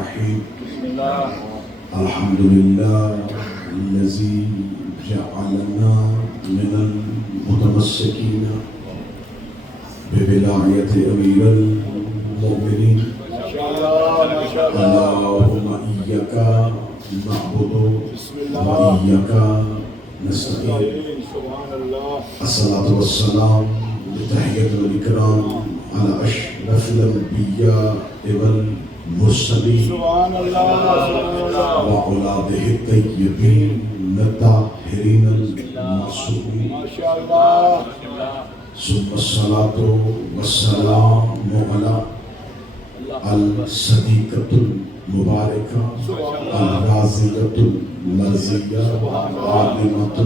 الرحيم الحمد لله الذي جعلنا من المتمسكين بولاية أمير المؤمنين اللهم إياك نعبد وإياك نستعين الصلاة والسلام بتحية الإكرام على أشرف الأنبياء والمرسلين وأولاده الطيبين الطاهرين المعصومين ثم الصلاة والسلام على الصديقة المباركة الرازية المرزية عالمة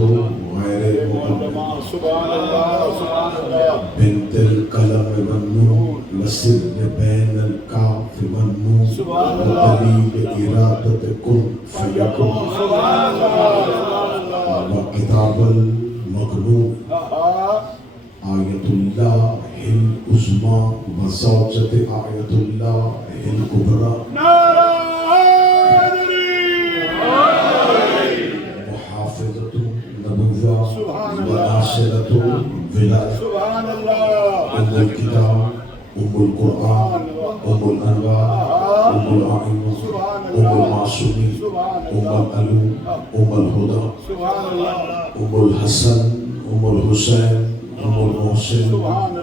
غير مؤمنة بنت القلم والنور وسر بين الكاف والنون ودليل إرادة كن فيكون وكتاب المكنون آية الله العظمى وزوجة آية الله الكبرى محافظة النبوة وناصرة الولاية أم الكتاب أم القرآن أم الأنوار أم الأئمة أم المعصومين أم العلوم أم الهدى أم الحسن أم الحسين أم المحسن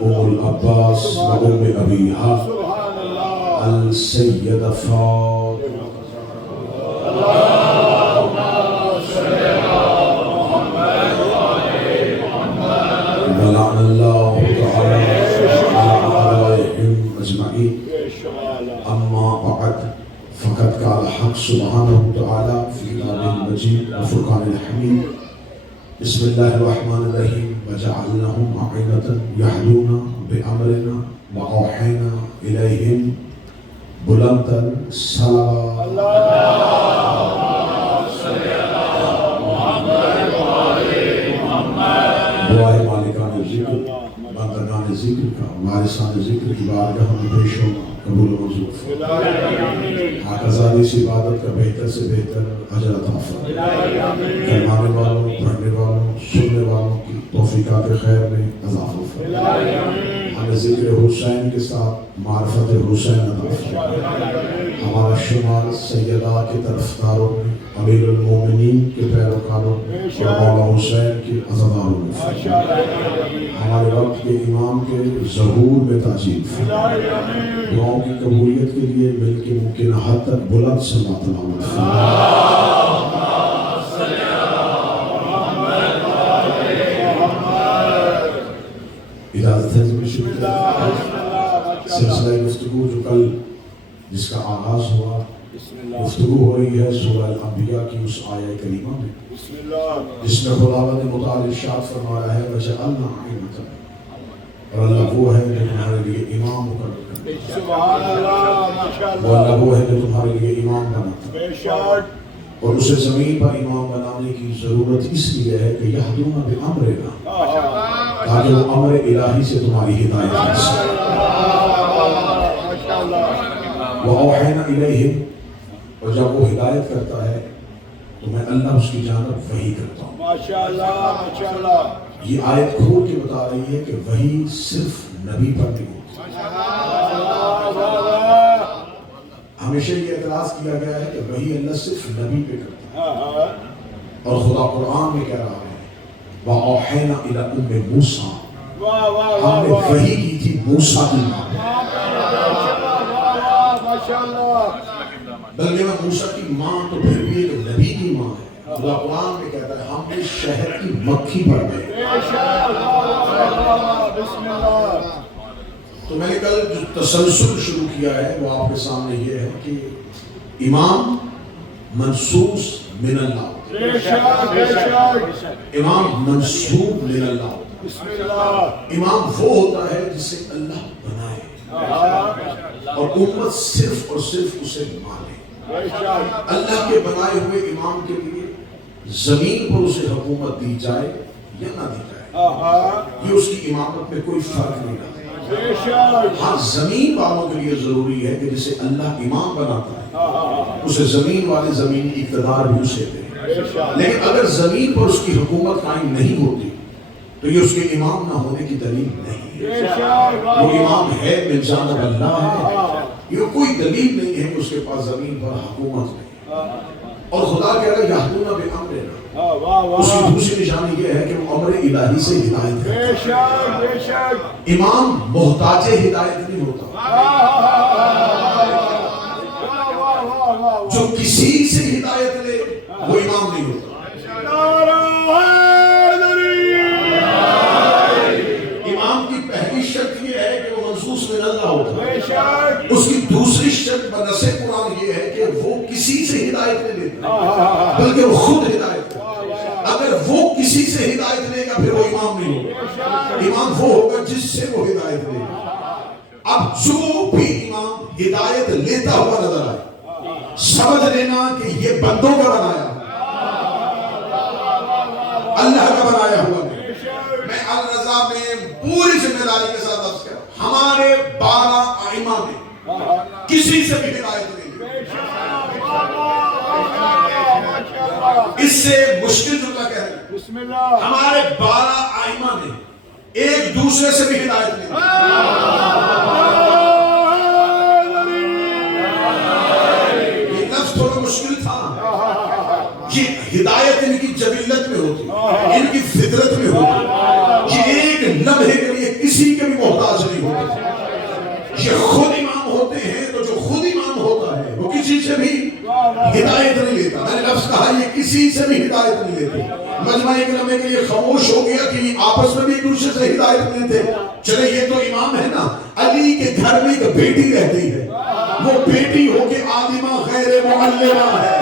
أم العباس وأم أبيها السيدة فاطمة اللهم صل على محمد وآل محمد ولعن الله تعالى عليهم أجمعين أما بعد فقد قال الحق سبحانه وتعالى في كتابه المجيد وفرقان الحميد بسم الله الرحمن الرحيم وجعلناهم أعينة يهدون بأمرنا وأوحينا إليهم بلند الصلوات اللهم صل على محمد وآل محمد دعائے مالکان ذکر بندگان ذکر کا وارثان ذکر کی بارگاہ میں پیش ہونا قبول و منظور حقزادی سے عبادت کا بہتر سے بہتر اجر عطا فرمائے فرمانے والوں پڑھنے والوں سننے والوں کی توفیقات خیر میں اضافہ فرمائے ہمیں ذکر حسین کے ساتھ معرفت حسین عطا فرمائے ہمارا شمار سیدہ کے طرفداروں میں امیر المومنین کے پیروکاروں میں اور مولا حسین کے عزاداروں میں ہمارے وقت کے امام کے ظہور میں تاجیل فرمائے دعاؤں کی قبولیت کے لیے مل کے ممکن حد تک بلند سے تلاوت اجازت ہے ذکر شروع کریں سلسلہ گفتگو جو کل جس کا آغاز ہوا گفتگو ہو رہی ہے سورہ الانبیاء کی اس آیہ کریمہ میں جس میں خداوند متعال ارشاد فرمایا ہے وَجَعَلْنَا أَئِمَّةً اور اللہ وہ ہے جو تمہارے لیے امام مقرر کرتا ہے وہ اللہ وہ ہے جو تمہارے لیے امام بناتا ہے اور اسے زمین پر امام بنانے کی ضرورت اس لیے ہے کہ یہدون بِأَمْرِنَا تاکہ وہ امر الہی سے تمہاری ہدایت کر سکے وَأَوْحَيْنَا إِلَيْهِمْ اور جب وہ ہدایت کرتا ہے تو میں اللہ اس کی جانب وحی کرتا ہوں یہ آیت کھول کے بتا رہی ہے کہ وحی صرف نبی پر نہیں ہوتی ہمیشہ یہ اعتراض کیا گیا ہے کہ وحی اللہ صرف نبی پہ کرتا ہے اور خدا قرآن میں کہہ رہا ہے وَأَوْحَيْنَا إِلَىٰ أُمِّ مُوسَىٰ ہم نے وحی کی تھی موسیٰ کی ماں بلکہ میں موسیٰ کی ماں تو پھر بھی ایک نبی کی ماں ہے خدا قرآن میں کہتا ہے ہم نے شہد کی مکھی پر گئے تو میں نے کل جو تسلسل شروع کیا ہے وہ آپ کے سامنے یہ ہے کہ امام منصوص من اللہ امام منصوب من اللہ امام وہ ہوتا ہے جسے اللہ بنائے اور امت صرف اور صرف اسے مانے اللہ کے بنائے ہوئے امام کے لیے زمین پر اسے حکومت دی جائے یا نہ دی جائے یہ اس کی امامت میں کوئی فرق نہیں رہتا ہاں زمین والوں کے لیے ضروری ہے کہ جسے اللہ امام بناتا ہے اسے زمین والے زمینی اقتدار بھی اسے دے، لیکن اگر زمین پر اس کی حکومت قائم نہیں ہوتی تو یہ اس کے امام نہ ہونے کی دلیل نہیں ہے۔ وہ امام ہے من جانب اللہ ہے، یہ کوئی دلیل نہیں ہے کہ اس کے پاس زمین پر حکومت نہیں۔ اور خدا کہہ رہا ہے یہدون بامرنا، اس کی دوسری نشانی یہ ہے کہ وہ امر الہی سے ہدایت کرتا ہے۔ امام محتاج ہدایت نہیں ہوتا، جو کسی سے ہدایت لے وہ امام نہیں ہوتا۔ امام کی پہلی شرط یہ ہے کہ وہ منصوص من اللہ ہوتا ہے، اس کی دوسری شرط بنص قرآن یہ ہے کہ وہ کسی سے ہدایت نہیں لیتا بلکہ وہ خود ہدایت کرتا۔ اگر وہ کسی سے ہدایت لے گا پھر وہ امام نہیں ہوگا، امام وہ ہوگا جس سے وہ ہدایت لے گا۔ اب جو بھی امام ہدایت لیتا ہوا نظر آئے سمجھ لینا کہ یہ بندوں کا بنایا اللہ کا بنایا ہوا نہیں۔ میں الرضا میں پوری ذمہ داری کے ساتھ عرض کروں ہمارے 12 ائمہ نے کسی سے بھی ہدایت نہیں لی۔ اس سے مشکل جملہ کہہ رہے ہیں ہمارے 12 ائمہ نے ایک دوسرے سے بھی ہدایت نہیں لی۔ یہ لفظ تھوڑا مشکل تھا، یہ ہدایت ان کی جبلت میں ہوتی، ان کی فطرت میں ہوتی، یہ ایک لمحے کے لیے کسی کے بھی محتاج نہیں ہوتے، یہ خود امام ہوتے ہیں۔ تو جو خود امام ہوتا ہے وہ کسی سے بھی ہدایت نہیں لیتا۔ میں نے لفظ کہا یہ کسی سے بھی ہدایت نہیں لیتے۔ مجمع ایک لمحے کے لیے خاموش ہو گیا کہ یہ آپس میں بھی ایک دوسرے سے ہدایت نہیں لیتے۔ چلے یہ تو امام ہے نا، علی کے گھر میں ایک بیٹی رہتی ہے، وہ بیٹی ہو کے عالمہ غیر معلمہ ہے۔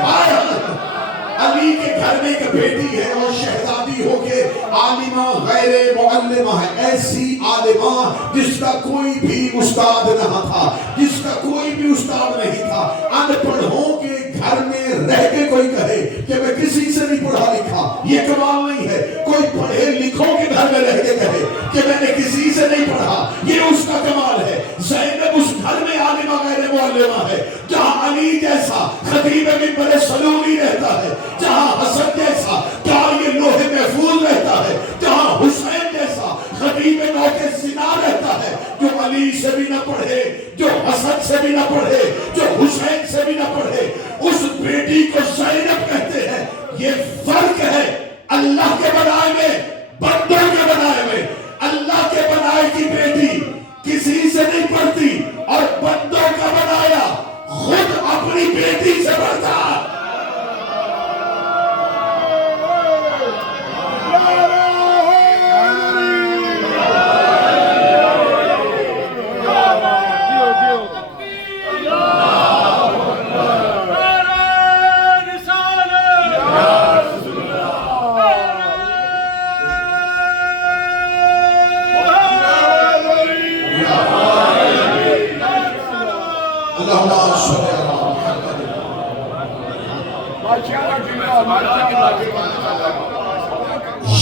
علی کے گھر میں ایک بیٹی ہے اور شہزادی ہو کے عالمہ غیر معلمہ ہے، ایسی عالمہ جس کا کوئی بھی استاد نہ تھا، جس کا کوئی بھی استاد نہیں تھا۔ ان پڑھوں کے گھر میں رہ کے کوئی کہے کہ میں کسی سے نہیں پڑھا لکھا، یہ کمال نہیں ہے۔ کوئی پڑھے لکھوں کے گھر میں رہ کے کہے کہ میں نے کسی سے نہیں پڑھا، یہ اس کا کمال ہے۔ زینب اس گھر میں عالمہ غیر معلمہ ہے جہاں علی جیسا خطیب منبر سلومی رہتا ہے، جہاں حسن جیسا کیا یہ لوح محفوظ رہتا ہے، جہاں حسین جیسا خطیب نوک زنا رہتا ہے، جو علی سے بھی نہ پڑھے، جو حسن سے بھی نہ پڑھے، جو حسین سے بھی نہ پڑھے، اس بیٹی کو زینب کہتے ہیں۔ یہ فرق ہے اللہ کے بنائے میں بندوں کے بنائے میں۔ اللہ کے بنائے کی بیٹی کسی سے نہیں پڑھتی اور بندوں کا بنایا خود اپنی بیٹی سے پڑھتا۔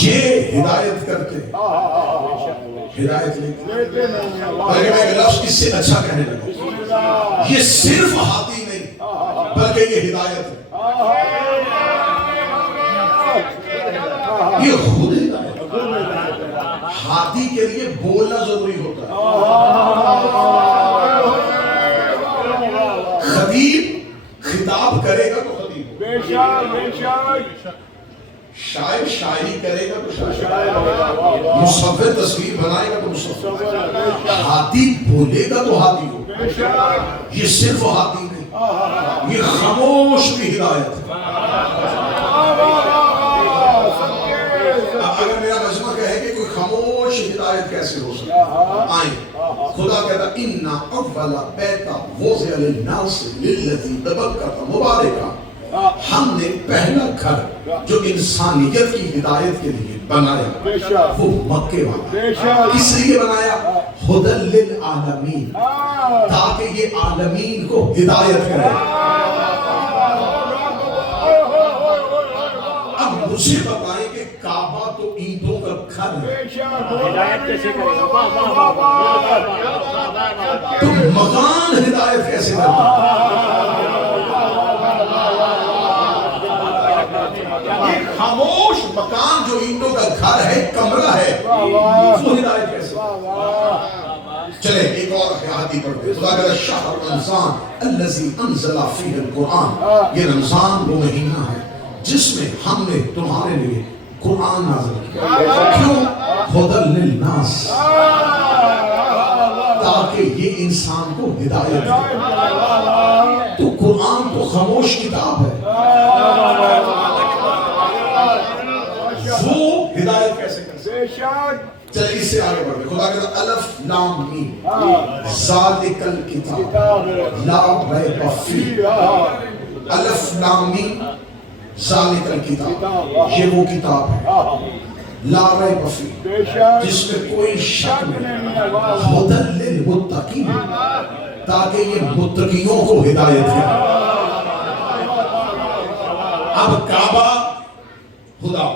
یہ ہدایت کرتے ہدایت لیتے، بلکہ میں لفظ اس سے اچھا کہنے لگا، یہ صرف ہاتھی نہیں بلکہ یہ ہدایت ہے، یہ خود ہدایت ہے۔ ہاتھی کے لیے بولنا ضروری ہوتا ہے، خطیب خطاب کرے گا تو خطیب، شاعر شاعری کرے گا تو شاعر، مصور تصویر بنائے گا تو مصور، ہاتھی بولے گا تو ہاتھی ہو۔ یہ صرف ہاتھی نہیں، یہ خاموش بھی ہدایت ہے۔ اگر میرا مجمع کہے کہ کوئی خاموش ہدایت کیسے ہو سکتا ہے، آئیں خدا کہتا اِنَّ أَوَّلَ بَيْتَ وُضِعَ لِلنَّاسِ لِلَّذِي بِبَكَّةَ مُبَارَكًا، ہم نے پہلا گھر جو انسانیت کی ہدایت کے لیے بنایا وہ مکے والا۔ اس لیے بنایا ہدی للعالمین، تاکہ یہ عالمین کو ہدایت کرے۔ اب مجھے بتائیں کہ کعبہ تو اینٹوں کا گھر ہے، ہدایت کیسے کرے گا؟ تو مکان ہدایت کیسے کرے گا؟ یہ خاموش مکان جو اینٹوں کا گھر ہے، کمرہ ہے، وہ ہدایت کیسے؟ چلے ایک اور آیت پڑھتے ہیں۔ خدا کہتا ہے شہر رمضان الذی انزل فیہ القرآن، یہ رمضان وہ مہینہ ہے جس میں ہم نے تمہارے لیے قرآن نازل کیا۔ کیوں؟ ہدی للناس، تاکہ یہ انسان کو ہدایت دے۔ تو قرآن تو خاموش کتاب ہے، وہ ہدایت کیسے کر سکتے؟ چلے اس سے آگے بڑھتے ہیں۔ خدا کہتا ہے الف لام میم ذالک الکتاب لا ریب فیہ، الف لام میم ذالک الکتاب، یہ وہ کتاب ہے لا ریب فیہ، جس میں کوئی شک نہیں، ہدی للمتقین، تاکہ یہ متقیوں کو ہدایت دے۔ اب کعبہ خدا،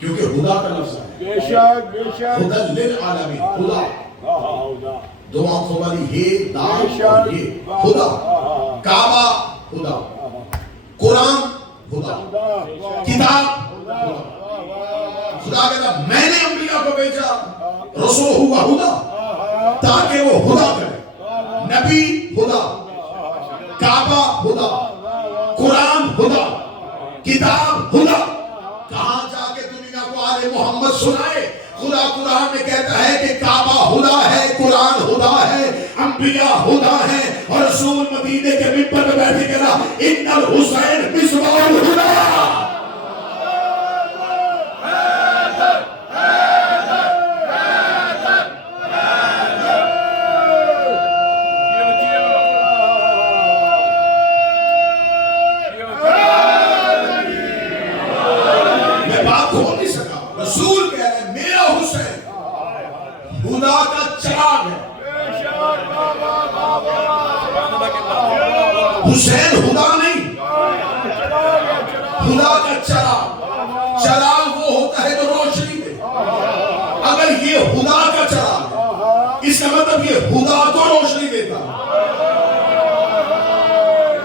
کیونکہ خدا کا لفظ ہے، خدا للعالمین، خدا دو آنکھوں والی یہ دال اور یہ خدا، کعبہ خدا، قرآن خدا، کتاب خدا۔ خدا کہتا میں نے انبیاء کو بھیجا، رسول ہوا خدا، تاکہ وہ خدا کرے، نبی خدا، کعبہ خدا، قرآن خدا، کتاب خدا۔ کہاں جا کے دنیا کو آل محمد سنائے؟ خدا قرآن میں کہتا ہے کہ کعبہ خدا ہے، قرآن خدا ہے، انبیاء خدا ہیں، اور رسول مدینے کے منبر میں بیٹھے کہا ان الحسین مصباح الہدی۔ رسول کہہ رہے ہیں میرا حسین خدا کا چراغ ہے۔ حسین خدا نہیں، خدا کا چراغ۔ چراغ وہ ہوتا ہے جو روشنی دے۔ اگر یہ خدا کا چراغ ہے، اس کا مطلب یہ خدا کو روشنی دیتا،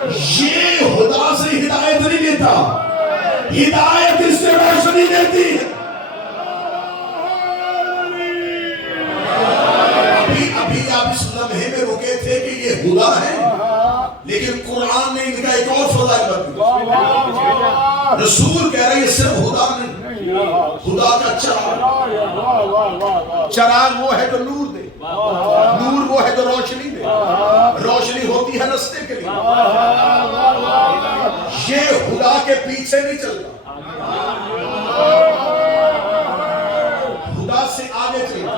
یہ خدا سے ہدایت نہیں دیتا، ہدایت اس سے روشنی دیتی ہے۔ ابھی آپ اس لمحے میں رکے تھے کہ یہ خدا ہے، لیکن قرآن نے ان کا ایک اور فضائل بتایا۔ رسول کہہ رہے ہیں یہ صرف خدا نہیں، خدا کا چراغ۔ چراغ وہ ہے جو نور دے، نور وہ ہے جو روشنی دے، روشنی ہوتی ہے راستے کے لیے۔ یہ خدا کے پیچھے نہیں چلتا، خدا سے آگے چلتا،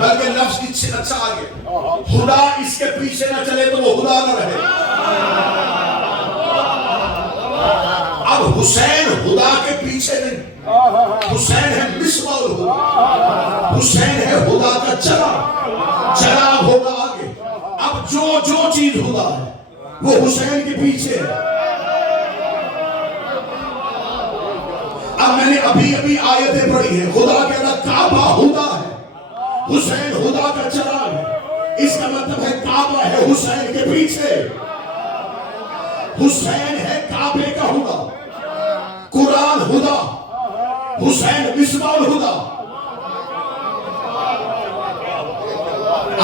بلکہ لفظ کی اچھا آگے، خدا اس کے پیچھے نہ چلے تو وہ خدا نہ رہے۔ اب حسین خدا کے پیچھے نہیں، حسین ہے مصباح الہدی، حسین ہے خدا کا چراغ، چراغ ہوگا آگے۔ اب جو چیز خدا ہے وہ حسین کے پیچھے ہے۔ اب میں نے ابھی آیتیں پڑھی ہیں، خدا کہتا کعبہ خدا ہے، حسین خدا کا چراغ ہے۔ اس کا مطلب ہے کعبہ ہے حسین کے پیچھے، حسین ہے کعبے کا خدا، قرآن خدا، حسین مصباح الہدی۔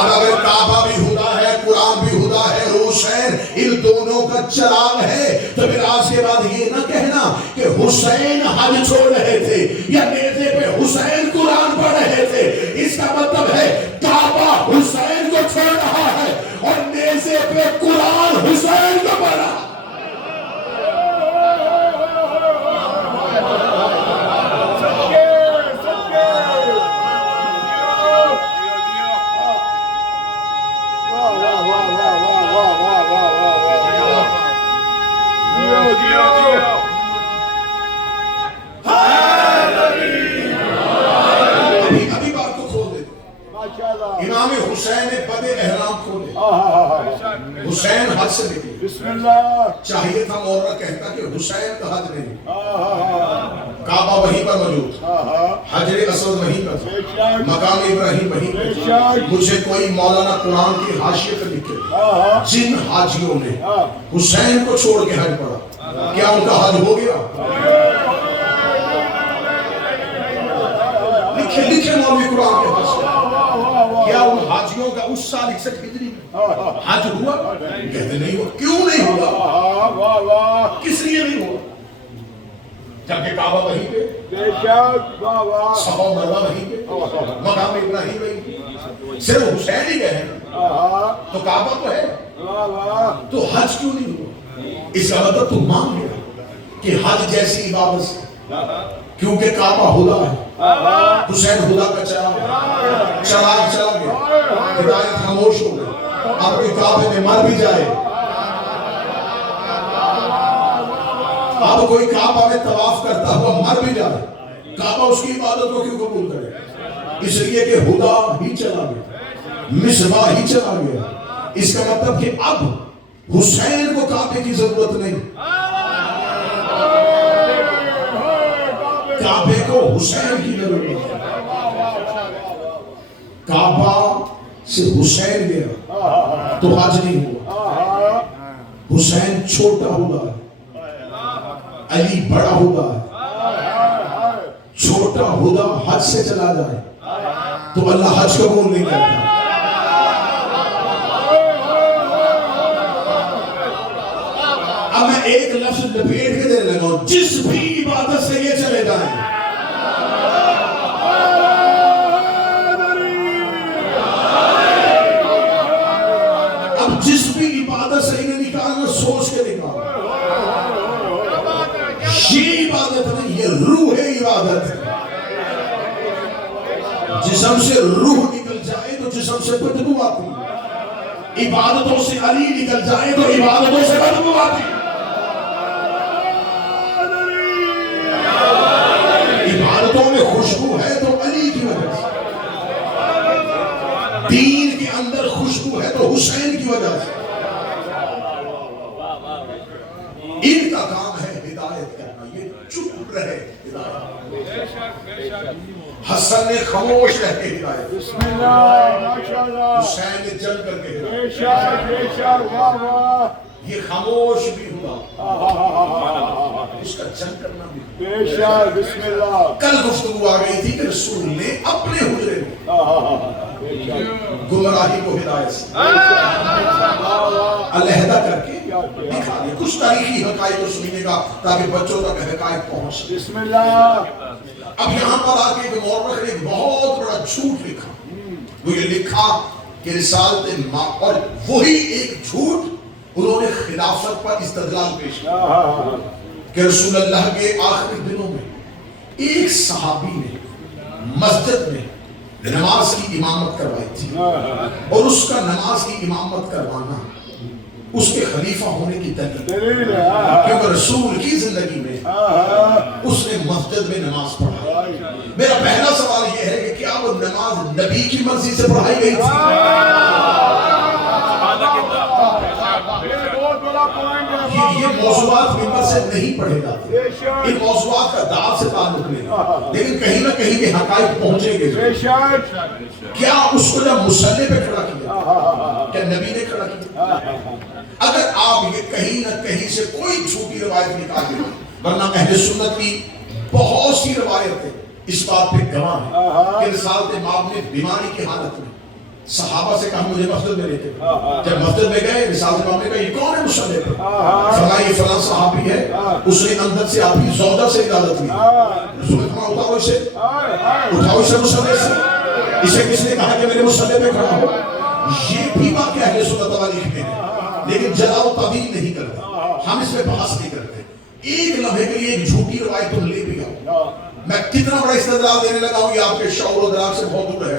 اگر کعبہ بھی خدا ہے، قرآن بھی خدا ہے، حسین ان دونوں کا چراغ ہے، تو پھر آج کے بعد یہ نہ کہنا کہ حسین حج چھوڑ رہے تھے یا نیزے پہ حسین قرآن پڑھ رہے تھے۔ اس کا مطلب ہے کعبہ حسین کو چھوڑ رہا ہے اور نیزے پہ قرآن حسین کو پڑھ رہا ہے۔ ابھی بات کو کھول دیتے، امام حسین نے بد احرام کھولے، حسین حج سے نکلے، چاہیے تھا مورہ کہتا کہ حسین کا حج نہیں، کعبہ وہیں پر موجود، حجر اسود وہیں پر تھا، مقام ابراہیم وہیں پر تھا۔ مجھے کوئی مولانا قرآن کی حاشیے پر لکھے جن حاجیوں نے حسین کو چھوڑ کے حج پڑھا، کیا ان کا حج ہو گیا؟ لکھے مولوی قرآن کے حاشیے، کیا ان حاجیوں کا اس سال 61 ہجری میں حج ہوا؟ کہتے نہیں ہوا۔ کیوں نہیں ہوا؟ کس لیے نہیں ہوا؟ جبکہ کعبہ وہیں پہ، صفا و مروہ وہیں پہ، مقام ابراہیم وہیں پہ، صرف حسین ہی گئے ہیں تو کعبہ تو ہے، تو حج کیوں نہیں ہوا؟ اس کا مطلب تو مان گیا کہ حج جیسی عبادت سے، کیونکہ کعبہ خدا ہے، حسین خدا کا چراغ چلا گیا، ہدایت خاموش ہو گئی۔ اب کوئی کعبے میں مر بھی جائے، اب کوئی کعبہ میں طواف کرتا ہوا مر بھی جائے، کعبہ اس کی عبادت کو کیوں قبول کرے؟ اس لیے کہ خدا ہی چلا گیا، مصباح ہی چلا گیا۔ اس کا مطلب کہ اب حسین کو کعبے کی ضرورت نہیں، کعبے کو حسین کی ضرورت ہے۔ کعبہ سے حسین گیا تو حج نہیں ہوا۔ حسین چھوٹا ہوا ہے، علی بڑا ہوا ہے۔ چھوٹا ہدا حج سے چلا جائے تو اللہ حج قبول نہیں کرتا۔ اب میں ایک لفظ لپیٹ کے دینے لگا ہوں، جس بھی عبادت سے یہ چلے جائیں، اب جس بھی عبادت سے انہیں نکالنا سوچ کے نکالنا، یہ عبادت نہیں، یہ روح عبادت ہے۔ جسم سے روح نکل جائے تو جسم سے بدبو آتی، عبادتوں سے علی نکل جائے تو عبادتوں سے بدبو آتی۔ عبادتوں میں خوشبو ہے تو علی کی وجہ سے، دین کے اندر خوشبو ہے تو حسین کی وجہ سے۔ ان کا کام ہے ہدایت کرنا، یہ چپ رہے ہدایت، حسن نے خاموش رہ کے ہدایت، حسین نے جل کر کے ہدایت، یہ خاموش بھی ہوا، اس کا جل کرنا بھی ہوا۔ کل گفتگو آ گئی تھی کہ رسول نے اپنے حجرے میں گمراہی کو ہدایت سے علیحدہ کر کے دکھا دیا۔ کچھ تاریخی حقائق کو سنیے گا تاکہ بچوں تک حقائق پہنچ۔ اب یہاں پر آ کے مورخ نے ایک بہت بڑا جھوٹ لکھا، وہ یہ لکھا کہ رسالت ماں، اور وہی ایک جھوٹ انہوں نے خلافت پر استدلال پیش کیا کہ رسول اللہ کے آخری دنوں میں ایک صحابی نے مسجد میں نماز کی امامت کروائی تھی، اور اس کا نماز کی امامت کروانا اس کے خلیفہ ہونے کی دلیل ہے، کیونکہ رسول کی زندگی میں اس نے مسجد میں نماز پڑھا۔ میرا پہلا سوال یہ ہے کہ کیا وہ نماز نبی کی مرضی سے پڑھائی گئی تھی؟ یہ موضوعات ممبر سے نہیں پڑھے جاتے، ان موضوعات کا دعوت سے تعلق نہیں، لیکن کہیں نہ کہیں یہ حقائق پہنچیں گے۔ کیا اس کو جب مصلی پہ کھڑا کیا، کیا نبی نے کھڑا کیا؟ اگر آپ یہ کہیں نہ کہیں سے کوئی جھوٹی روایت نکال دیں، ورنہ اہل سنت کی بہت سی روایتیں اس بات پہ گواہ ہیں کہ رسالت مآب نے بیماری کی حالت میں صحابہ سے کہا مجھے مسجد میں لے کے، جب مسجد میں گئے رسالت مآب نے کہا یہ کون ہے مصلی پہ؟ فرمایا یہ فلاں صحابی ہے، اس نے اندر سے آپ کی زوجہ سے اجازت لی، رسول نے فرمایا اٹھاؤ اسے مصلی سے، اسے کس نے کہا کہ میرے مصلی پہ کھڑا ہو؟ یہ بھی واقعہ اہل سنت والی لکھتے ہیں، لیکن جلا و تعدیل نہیں کرتا، ہم اس میں بحث نہیں کرتے۔ ایک لمحے کے لیے ایک جھوٹی روایت تم لے بھی آؤ، میں کتنا بڑا استدلال دینے لگا ہوں، یہ آپ کے شعور و دراک سے بہت دور ہے۔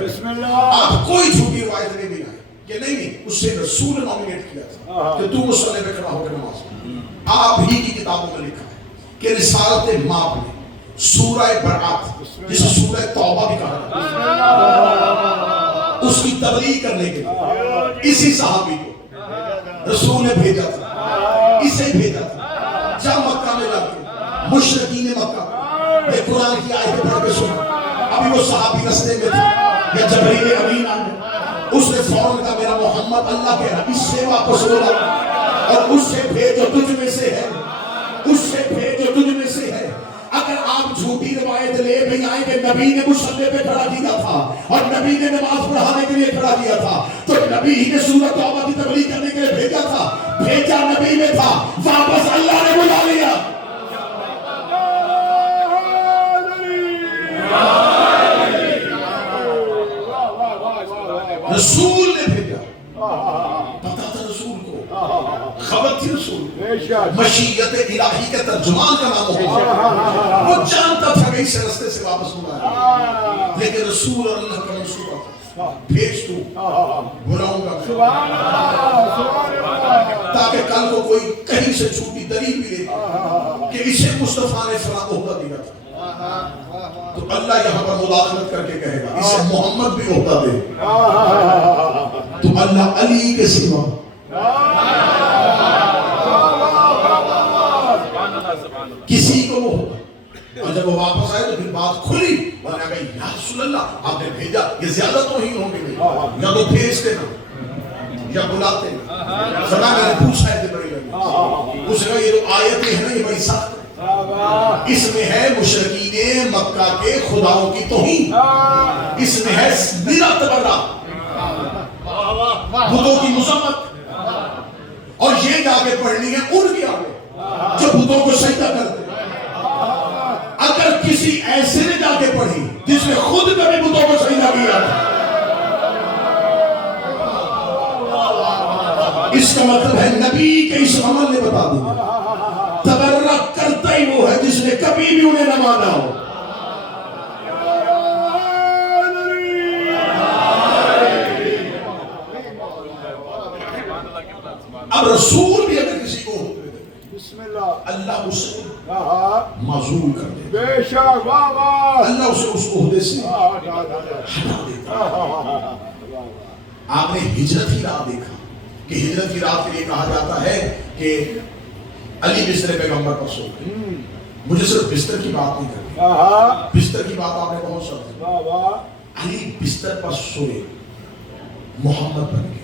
آپ کوئی جھوٹی روایت لے بھی آئے کہ نہیں اس سے رسول نامینیٹ کیا تھا کہ تو مصلی پہ کھڑا ہو کے نماز پڑھ۔ آپ ہی کی کتابوں میں لکھا ہے کہ رسالت مآب نے سورہ برات، جسے سورہ توبہ بھی کہا ہے، اس کی تبلیغ کرنے کے لیے اسی صحابی کو رسول نے بھیجا تھا، اسے بھیجا تھا۔ جب مکہ میں جا کے مشرکین مکہ یہ قرآن کی آیت پڑھ کے سن. ابھی وہ صحابی رستے میں تھا یا جبرائیل امین آ گیا, اس نے فوراً کہا میرا محمد اللہ کہہ رہا, اس سے واپس ہو رہا اور اس سے بھیجو تجھ میں سے ہے, اس سے بھیجو تجھ میں سے ہے. اگر آپ جھوٹی روایت لے بھی آئیں کہ نبی نے مصلی پہ کھڑا کیا تھا اور نبی نے نماز پڑھانے کے لیے کھڑا کیا تھا, تو نبی ہی نے سورۃ توبہ کی تبلیغ کرنے کے لیے بھیجا تھا, بھیجا نبی میں تھا, واپس اللہ نے بلا لیا. رسول نے بھیجا, پتا تھا رسول کو, خبر تھی رسول کو, مشیت الہی کے ترجمان کا نام ہوگا, وہ جانتا تھا کہ اس رستے سے واپس ہونا ہے, لیکن رسول اور اللہ کا منصوبہ تھا, بھیج تو بلاؤں گا تاکہ کل کو کوئی کہیں سے چھوٹی دلیل ملے کہ اسے مصطفیٰ نے فلاں عہدہ دیا تھا, تو اللہ یہاں پر مداخلت کر کے کہے گا اسے محمد بھی عہدہ دے, تو اللہ علی کے سوا کسی کو وہ ہوگا. اور جب وہ واپس آئے تو پھر بات کھلی, اور نے کہا یا رسول اللہ آپ نے بھیجا, یہ زیادہ تو ہی ہوں گے, یا تو بھیجتے نا یا بلاتے نا. سنا میں نے پوچھا ہے بڑی لگی, اس نے کہا یہ جو آیتیں ہیں نا یہ بڑی سخت ہے, اس میں ہے مشرکین مکہ کے خداؤں کی توہین, اس میں ہے میرا تبرہ, بتوں کی مذمت, اور یہ جا کے پڑھنی ہے ان کے آگے جو بتوں کو سجدہ کرتے. اگر کسی ایسے نے جا کے پڑھی جس نے خود کبھی بتوں کو سجدہ کیا, اس کا مطلب ہے نبی کے اس عمل نے بتا دیا تبرہ کرتا ہی وہ ہے جس نے کبھی بھی انہیں نہ مانا ہو. اب رسول بھی اگر کسی کو اللہ اسے معزول کر دے, اللہ اسے اس عہدے سے ہٹا دیتا. آپ نے ہجرت کی رات دیکھا کہ ہجرت کی رات کے لیے کہا جاتا ہے کہ علی بستر پیغمبر پر سو گئے. مجھے صرف بستر کی بات نہیں کرنی, بستر کی بات آپ نے بہت سمجھی. علی بستر پر سوئے, محمد بن گئے.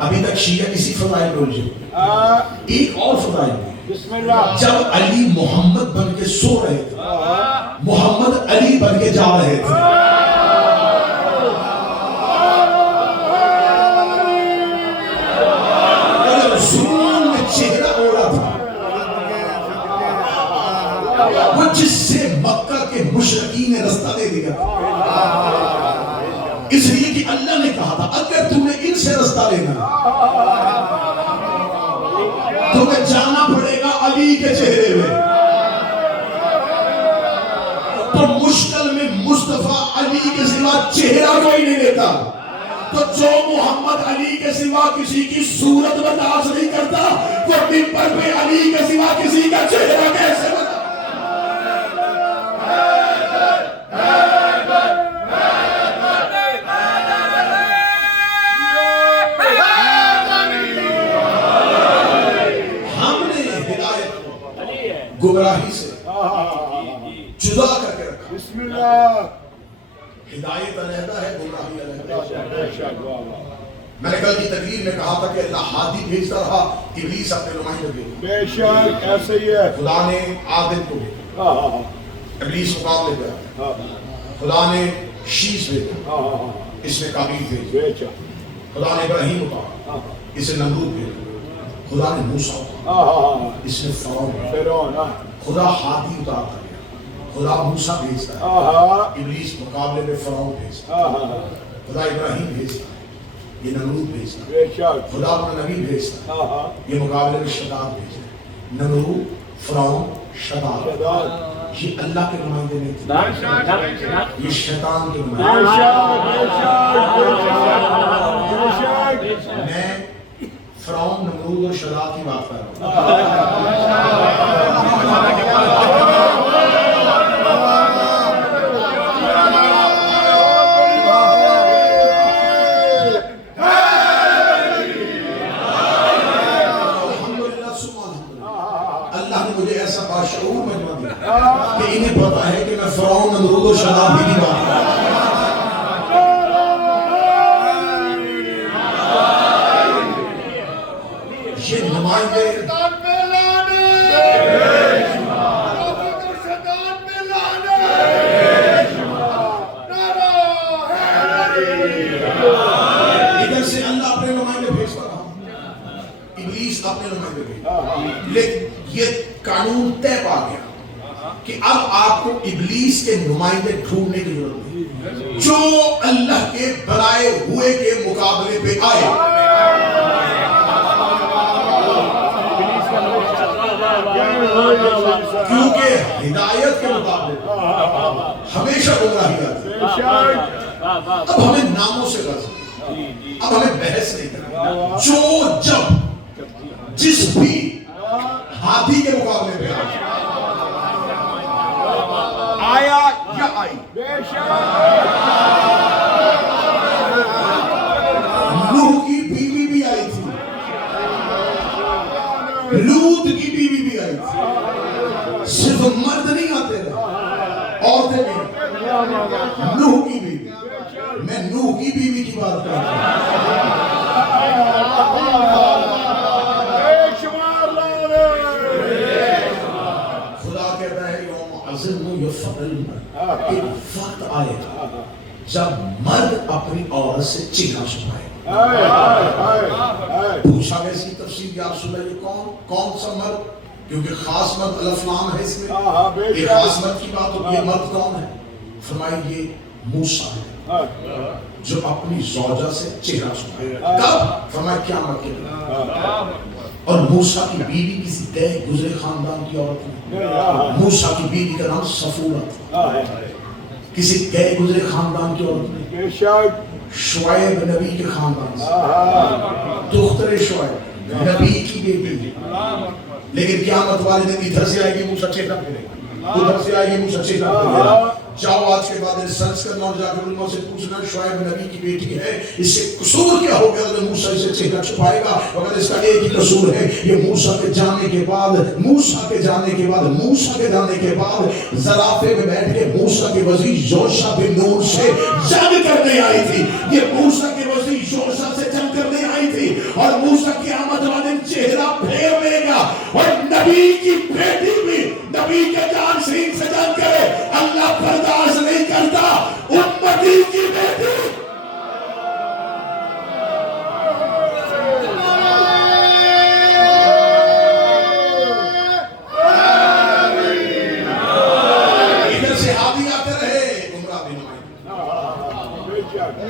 ابھی تک شیعہ کسی فضائل میں الجھے, ایک اور فضائل میں جب علی محمد بن کے سو رہے تھے, محمد علی بن کے جا رہے تھے. رسول نے چہرہ اوڑا تھا وہ جس سے مکہ کے مشرکین نے رستہ دے دیا, اس لیے کہ اللہ نے کہا تھا اگر تم نے ان سے رستہ لینا تمہیں جانا پڑے گا علی کے چہرے میں. تو مشکل میں مصطفیٰ علی کے سوا چہرہ کوئی نہیں لیتا, تو جو محمد علی کے سوا کسی کی صورت برداشت نہیں کرتا وہ منبر پہ علی کے سوا کسی کا چہرہ کیسے بتا. گمراہی سے جدا کر کے رکھا. بسم اللہ. ہدایت علیحدہ ہے, گمراہی علیحدہ. میں نے کل کی تقریر میں کہا تھا کہ اللہ ہادی بھیجتا رہا, ابلیس اپنے نمائندے بھیجا. بے شک ایسے ہی ہے. خدا نے آدم کو بھیجا, ابلیس مقابلے پہ. خدا نے شیش بھیجا, اس نے قابیل بھیجا. خدا نے ابراہیم اتارا, اسے نمرود بھیجا. خدا نے موسیٰ اتارا, اس نے فرعون. خدا ہادی اتارتا گیا, خدا موسیٰ بھیجتا ہے, ابلیس مقابلے میں فرعون بھیجتا ہے. خدا ابراہیم بھیجتا ہے, یہ نمرود بھیجتا ہے. خدا اپنا نبی بھیجتا ہے, یہ مقابلے میں شداد بھیجتا ہے. نمرود, فرعون, شداد, یہ اللہ کے نمائندے نہیں تھے, یہ شیطان کے نمائندے. میں فرعون, نمرود اور شداد کی بات کر رہا اللہ نے مجھے ایسا باشعور بنوا دیا کہ انہیں پتا ہے کہ میں فرعون نمرود و شداد بھی نہیں مانتا. یہ نمائندے ادھر سے اللہ اپنے نمائندے بھیجتا رہا, ابلیس اپنے نمائندے بھیجتا, لیکن یہ قانون طے پا گیا کہ اب آپ کو ابلیس کے نمائندے ڈھونڈنے کی ضرورت نہیں, جو اللہ کے بنائے ہوئے کے مقابلے پہ آئے. کیونکہ ہدایت کے مقابلے ہمیشہ گمراہی آتی ہے. اب ہمیں ناموں سے غرض نہیں, اب ہمیں بحث نہیں کرنا. جو جب جس بھی ہاتھی کے مقابلے پہ آیا یا آئی, نوح کی بیوی بھی آئی تھی, لوط کی بیوی بھی آئی تھی, صرف مرد نہیں آتے تھے, عورتیں بھی. نوح کی بیوی, میں نوح کی بیوی کی بات کر رہا ہوں. خدا کہتا ہے یوم عظیم یفعل المرء, ایک وقت آئے گا جب مرد اپنی عورت سے چہرہ چھپائے گا. پوچھا گیا اسی تفسیر یا رسول اللہ یہ کون سا مرد, کیونکہ خاص مرد الافلام ہے اس میں, ایک خاص مرد کی بات ہو, یہ مرد کون ہے؟ فرمایا یہ موسیٰ ہے جو اپنی زوجہ سے چہرہ چھپائے. کب؟ فرمایا قیامت کے دن. اور موسیٰ کی بیوی کسی گئے گزرے خاندان کی عورت نہیں, موسیٰ کی بیوی کا نام صفورہ تھا, کسی گئے گزرے خاندان کی عورت نہیں. شعیب نبی کے خاندان سے, دختر شعیب نبی کی بیوی. لیکن قیامت والے دن ادھر سے آئے گی موسیٰ چہرہ پھیرے گا, ادھر سے آئے گی موسیٰ چہرہ پھیرے گا. جاؤ آج کے بعد ریسرچ کرنا اور جا کے علماء سے پوچھنا شعیب نبی کی بیٹی ہے, اس سے قصور کیا ہو گیا تو موسیٰ اسے چہرہ چھپائے گا. مگر اس کا ایک ہی قصور ہے, یہ موسیٰ کے جانے کے بعد موسیٰ کے بعد زرافے میں بیٹھ کے موسیٰ کے وزیر یوشع بن نون سے جنگ کرنے آئی تھی. یہ موسیٰ کے وزیر یوشع سے جنگ کرنے آئی تھی, اور موسیٰ قیامت والے دن چہرہ پھیر لے گا, اور نبی کی بیٹی بھی نبی کے جان شرین سے جنگ کرے, اللہ برداشت نہیں کرتا. امتی کی بیٹی ادھر سے ہاتھی آتے رہے, گمراہ بھی نمائندے.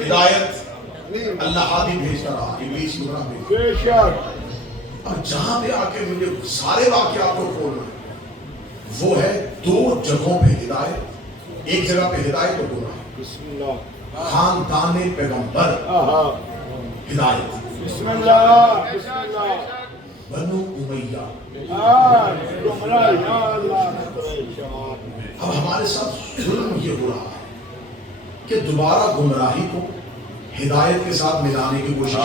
ہدایت اللہ ہاتھی بھیجتا رہا, ابلیس گمراہ بھیجتا. اب جہاں پہ آ کے مجھے سارے واقعات کو کھولنا ہے وہ ہے دو جگہوں پہ ہدایت. ایک جگہ پہ ہدایت اور گمراہی. خاندان پیغمبر ہدایت, بنو امیہ. اب ہمارے ساتھ ظلم یہ ہو رہا ہے کہ دوبارہ گمراہی کو ہدایت کے ساتھ ملانے کی کوشش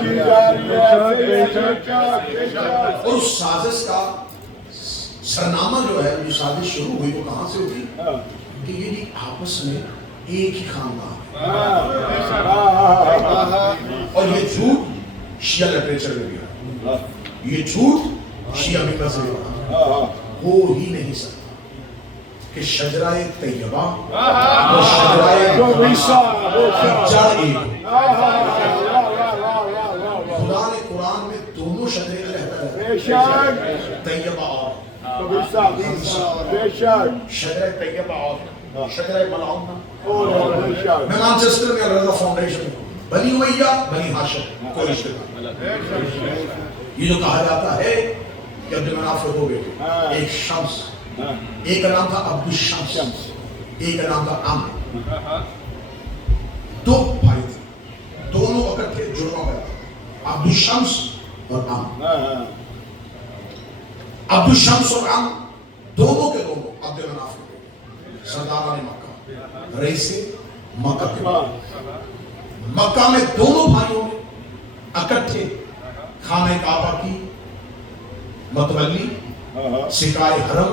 کی اور اس سازش کا سرنامہ جو ہے, جو سازش شروع ہوئی وہ کہاں سے ہوئی کہ یہ بھی آپس میں ایک ہی خاندان ہے. اور یہ جھوٹ شیعہ لٹریچر میں گیا, یہ جھوٹ شیعہ میں سے ہو ہی نہیں سکتا کہ شجرہ طیبہ اور شجرہ جڑ ایک. خدا نے قرآن میں دونوں شجرے کا رہتا ہے, طیبہ اور شجرہ طیبہ اور شجرہ ملعونہ. میں مانچسٹر میں رضا فاؤنڈیشن بنی امیہ بنی ہاشم کوئی رشتہ نہیں. یہ جو کہا جاتا ہے کہ عبد مناف کے دو بیٹے, ایک شمس, ایک کا نام تھا عبد الشمس, ایک کا نام تھا عمرو. دو بھائی تھے, دونوں اکٹھے جڑواں گئے, عبد الشمس اور عمرو. عبد الشمس اور عمرو دونوں کے دونوں عبد مناف کے سرداران مکہ, رئیس مکہ کے. مکہ میں دونوں بھائیوں نے اکٹھے خانہ کعبہ کی متولی, سکائے حرم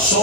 100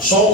100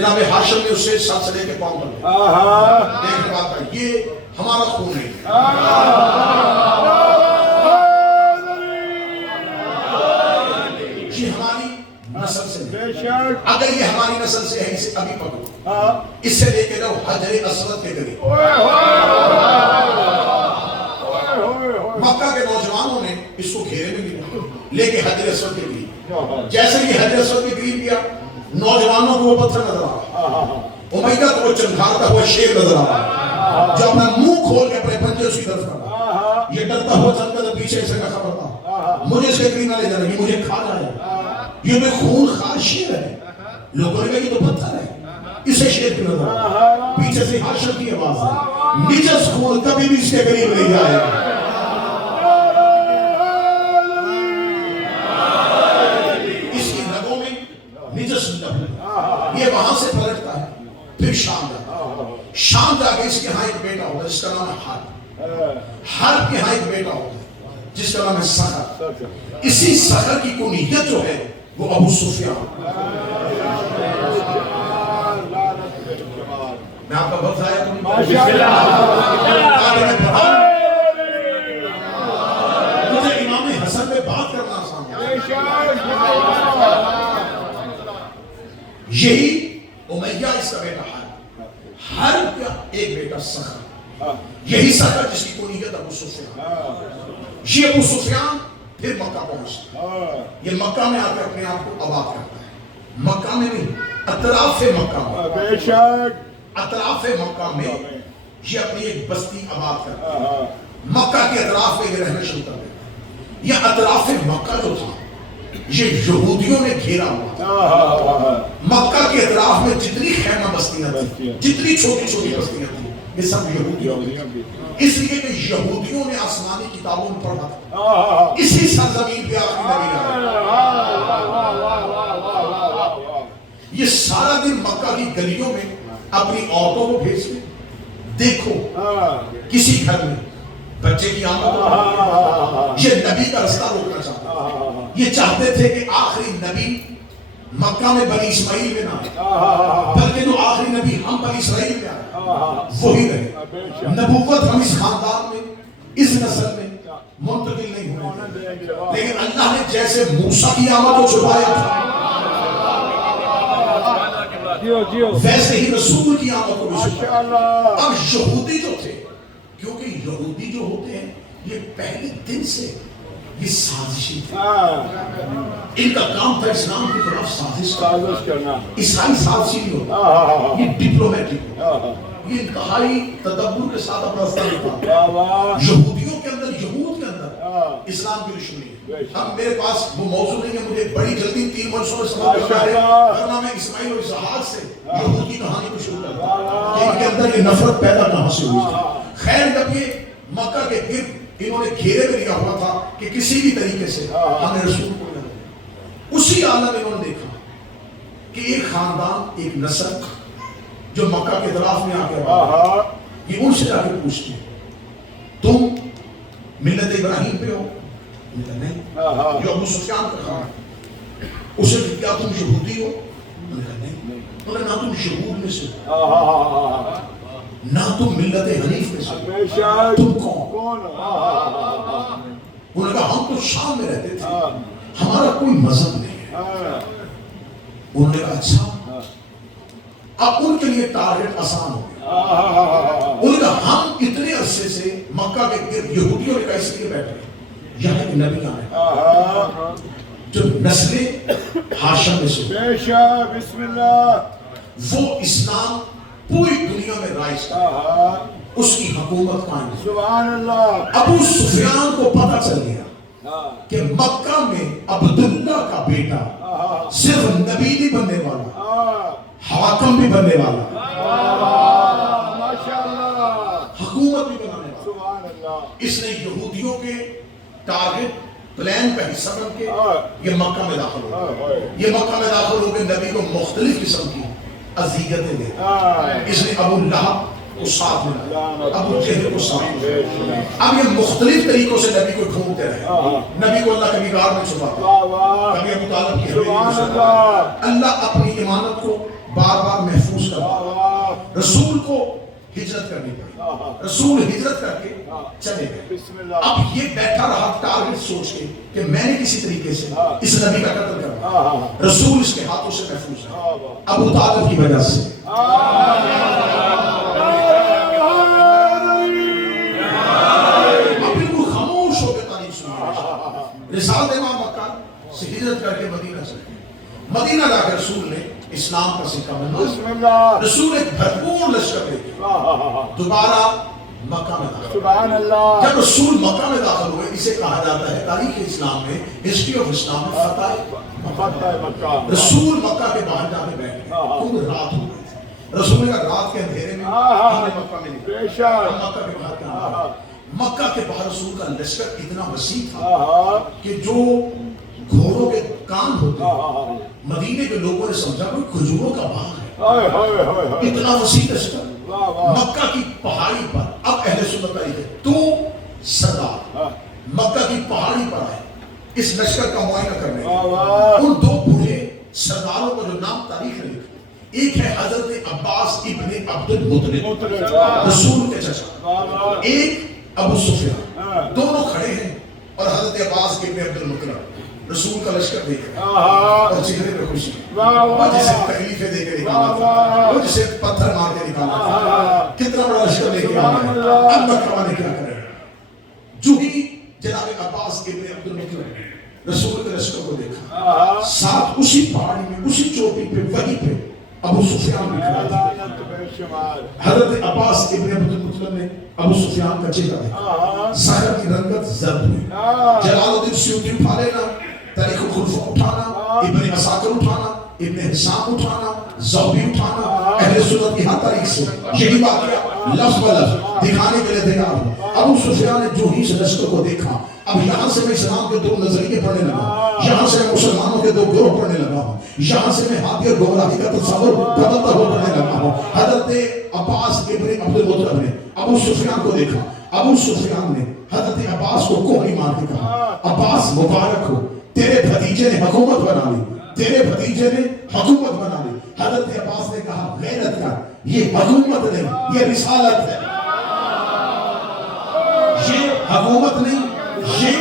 جناب ہاشم نے اس سے سر سے لے کے پاؤں تک دیکھنے والا تھا، یہ ہمارا خون ہے، یہ ہماری نسل سے نہیں۔ اگر یہ ہماری نسل سے ہے، اسے ابھی پکڑو، اس سے لے کے جاؤ حجر اسود کے قریب۔ مکہ کے نوجوانوں نے اس کو گھیرے میں لیا، لے کے حجر اسود کے قریب۔ جیسے یہ حجر اسود کے قریب گیا، نوجوانوں کو وہ پتھر نظر آ رہا، امیہ کو وہ چمکارتا ہوا شیر نظر آ رہا، جو اپنا منہ کھول کے اپنے پنجے اسی طرف کر رہا۔ یہ ڈرتا ہوا چلتا تھا پیچھے سے کا خبر تھا، مجھے اس کے قریب نہ لے جانا، یہ مجھے کھا جائے، یہ میں خون خار شیر ہے۔ لوگوں نے کہا یہ تو پتھر ہے، اسے شیر کی نظر آ، پیچھے سے ہاشم کی آواز ہے، نجس خون کبھی بھی اس کے قریب نہیں جائے گا۔ اس کی رگوں میں نجس یہ وہاں سے پلٹتا ہے، پھر شام جاتا ہے، شام جا کے اس کے ہاں ایک بیٹا ہوتا ہے جس کا نام ہے حرب کے ہاں ایک بیٹا ہوتا ہے جس کا نام ہے سخر۔ اسی سخر کی کنیت جو ہے وہ ابو سفیان۔ میں آپ کا وقت آیا تو مجھے امام حسن میں بات کرنا آسان ہے۔ یہی امیہ اس کا بیٹا حرب کا ایک بیٹا سخر، یہی سخر جس کی کنیت ابو سفیان۔ یہ ابو سفیان پھر مکہ پہنچتا، یہ مکہ میں آ کے اپنے آپ کو آباد کرتا ہے، مکہ میں نہیں، اطراف مکہ میں، اطراف مکہ میں یہ اپنی ایک بستی آباد کرتا ہے، مکہ کے اطراف میں یہ رہنا شروع کر دیتا۔ یہ اطراف مکہ جو تھا یہ یہودیوں نے گھیرا ہوا تھا، مکہ کے اطراف میں جتنی خیمہ بستیاں تھیں، جتنی چھوٹی چھوٹی بستیاں تھیں، یہ سب یہودیوں نے، اس لیے کہ یہودیوں نے آسمانی کتابوں میں پڑھا تھا، اسی سرزمین پہ آخری نبی آیا۔ یہ سارا دن مکہ کی گلیوں میں اپنی عورتوں کو بھیجتے، دیکھو کسی گھر میں بچے کی آمد، یہ نبی کا رستہ روکنا چاہتا، یہ چاہتے تھے کہ آخری نبی مکہ میں بنی اسماعیل میں نہ آئے، بلکہ جو آخری نبی ہم بنی اسرائیل میں آئے وہی رہے، نبوت ہم اس خاندان میں اس نسل میں منتقل نہیں ہوئے، لیکن اللہ نے جیسے موسیٰ کی آمد کو چھپایا تھا ویسے ہی رسول کی آمد کو بھی چھپایا۔ اب یہودی جو تھے، کیونکہ یہودی جو ہوتے ہیں یہ پہلے دن سے یہ سازشی تھے، ان کا کام تھا اسلام کی طرف سازش کرنا، عیسائی سازشی نہیں ہوتا، یہ ڈپلومیٹک ہوتا، یہ انتہائی تدبر کے ساتھ اپنا راستہ نکالتا۔ یہودیوں کے اندر، یہود کے اندر اسلام کی دشمنی ہے۔ اب میرے پاس وہ موضوع نہیں ہے، مجھے بڑی جلدی 3 منٹوں میں سمجھ کرنا ہے، ورنہ میں اسماعیل اور اسحاق سے یہود کی کہانی کو شروع کرتا کہ ان کے اندر یہ نفرت پیدا کہاں سے ہوئی تھی۔ خیر جب یہ مکہ کے گرد انہوں نے گھیرے میں لیا ہوا تھا کہ کسی بھی طریقے سے ہمیں رسول کو نہ دے، اسی عالم میں انہوں نے دیکھا کہ ایک خاندان، ایک نسل جو مکہ کے اطراف میں آ کے یہ ان سے جا کے پوچھتے تم ملت ابراہیم پہ ہو؟ نہیں۔ جو ابو سفیان کا خان، اسے کیا تم یہودی ہو؟ نہیں۔ نہ تم یہود میں سے، نہ تم ملت حنیف میں سے، تم کون؟ انہوں نے کہا ہم تو شام میں رہتے تھے، ہمارا کوئی مذہب نہیں ہے۔ انہوں نے کہا اچھا، اب ان کے لیے ٹارگٹ آسان ہو گیا۔ انہوں نے کہا ہم اتنے عرصے سے مکہ کے گرد یہودیوں نے کہا اس لیے بیٹھے یہاں ایک نبی آئے جو نسل ہاشم میں سے، بسم اللہ، وہ اسلام پوری دنیا میں رائج کرے، اس کی حکومت قائم ہے۔ سبحان اللہ۔ ابو سفیان کو پتہ چل گیا کہ مکہ میں عبداللہ کا بیٹا صرف نبی نہیں بننے والا، حاکم بھی بننے والا، حکومت بھی بنانے والا۔ اس نے یہودیوں کے ٹارگٹ پلان کا حصہ بن کے یہ مکہ میں داخل ہو، یہ مکہ میں داخل ہو کے نبی کو مختلف قسم کی اذیتیں دے۔ اس نے ابو لہب کو ساتھ میں لایا، ابو جہل کو ساتھ میں لایا۔ اب یہ مختلف طریقوں سے نبی کو ڈھونڈتے رہے، نبی کو اللہ کبھی غار میں چھپاتا، کبھی ابو طالب کی حویلی میں چھپاتا۔ اللہ اپنی امانت کو بار بار محفوظ کرتا. رسول کو ہجرت کرنی پڑی, رسول ہجرت کر کے چلے گئے. اب یہ بیٹھا رہا ٹارگٹ سوچ کے کہ میں نے کسی طریقے سے اس نبی کا قتل کرنا. رسول اس کے ہاتھوں سے محفوظ ہے ابو طالب کی وجہ سے. اب بالکل خاموش ہو کے تاریخ سنی. رسالت امام مکہ سے ہجرت کر کے مدینہ چلے گئے. مدینہ جا کے رسول نے اسلام کا سکہ بنوایا. رسول ایک بھرپور لشکر لے کے دوبارہ مکہ میں داخل. سبحان اللہ. جب رسول مکہ میں داخل ہوئے, اسے کہا جاتا ہے تاریخ اسلام میں, ہسٹری آف اسلام میں, فتح مکہ. رسول مکہ کے باہر جا کے بیٹھ گئے. خود رات ہو گئی تھی. رسول نے رات کے اندھیرے میں ہم نے مکہ میں نکلا. مکہ کے باہر کیا, مکہ کے باہر رسول کا لشکر اتنا وسیع تھا کہ جو گھوڑوں کے کان ہوتے, مدینے کے لوگوں نے سمجھا کوئی کھجوروں کا باغ ہے. اتنا وسیع لشکر مکہ کی پہاڑی پر. اب اہل سنت کا یہ تو سردار مکہ کی پہاڑی پر آئے اس لشکر کا معائنہ کرنے. ان دو بوڑھے سرداروں کا جو نام تاریخ میں لکھا, ایک ہے حضرت عباس ابن عبد المطلب رسول کے چچا, ایک ابو سفیان. دونوں کھڑے ہیں اور حضرت عباس ابن عبد المطلب رسول کا لشکر دیکھ رہے ہیں اور چہرے پہ خوشی, اور جسے تکلیفیں دے کے نکالا تھا, اور جسے پتھر مار کے نکالا تھا. کتنا بڑا لشکر لے کے آ رہا ہے. اب مکہ والے کیا کریں, جو ہی جناب عباس ابن عبد المطلب رسول کے لشکر کو دیکھا, ساتھ اسی پہاڑی میں اسی چوٹی پہ وہیں پہ ابو سفیان بھی کھڑا تھا. حضرت عباس ابن عبد المطلب نے ابو سفیان کا چہرہ دیکھا, سحر کی رنگت زرد ہوئی. جلال الدین سیوطی اٹھا لینا, تاریخ الخلفاء اٹھانا, ابن عساکر اٹھانا, ابن حسام اٹھانا, زہبی اٹھانا, اہل سنت کی ہر تاریخ سے یہی واقعہ لفظ بلفظ دکھانے کے لیے تیار ہوں. ابو سفیان نے جو ہی اس لشکر کو دیکھا, اب یہاں سے میں اسلام کے دو نظریے پڑھنے لگا, یہاں سے میں مسلمانوں کے دو گروہ پڑھنے لگا ہوں, یہاں سے میں ہادی اور گمراہی کا تصور بدلتا ہوا پڑھنے لگا ہوں. حضرت عباس ابن عبد المطلب نے ابو سفیان کو دیکھا. ابو سفیان نے حضرت عباس کو کوہنی مار کے کہا, عباس مبارک ہو, تیرے بھتیجے نے حکومت بنا لی, تیرے بھتیجے نے حکومت بنا لی. حضرت عباس نے کہا غیرت کر, یہ حکومت نہیں یہ رسالت ہے. یہ حکومت نہیں یہ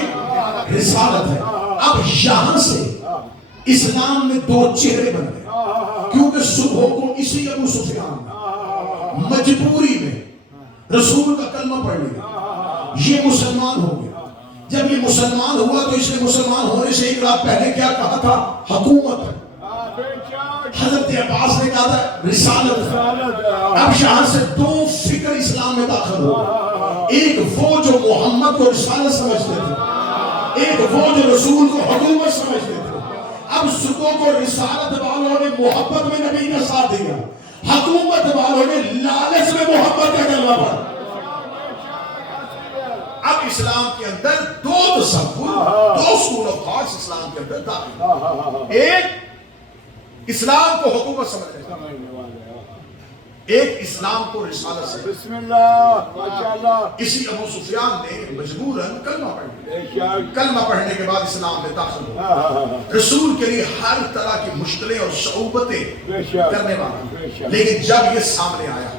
رسالت ہے. اب یہاں سے اسلام میں دو چہرے بن گئے, کیونکہ صبح کو اسی ابو سفیان مجبوری میں رسول کا کلمہ پڑھ لیا, یہ مسلمان ہو گیا. جب یہ مسلمان ہوا تو اس نے مسلمان ہونے سے ایک رات پہلے کیا کہا تھا, حکومت. حضرت عباس نے کہا تھا رسالت. اب یہاں سے دو فکر اسلام میں داخل ہو, ایک وہ جو محمد کو رسالت سمجھتے تھے, ایک وہ جو رسول کو حکومت سمجھتے تھے. اب صبح کو رسالت والوں نے محبت میں نبی کا ساتھ دیا, حکومت والوں نے لالچ میں محبت کا کلمہ پڑھا. اب اسلام کے اندر دو تصور, دو اسکول آف تھاٹس اسلام کے اندر داخل. ایک اسلام کو حکومت سمجھنے والا, ایک اسلام کو رسالت سے. بسم اللہ ماشاءاللہ. اسی ابو سفیان نے مجبوراً کلمہ پڑھ لیا. کلمہ پڑھنے کے بعد اسلام میں داخل ہوا. رسول کے لیے ہر طرح کی مشکلیں اور صعوبتیں کرنے والا, لیکن جب یہ سامنے آیا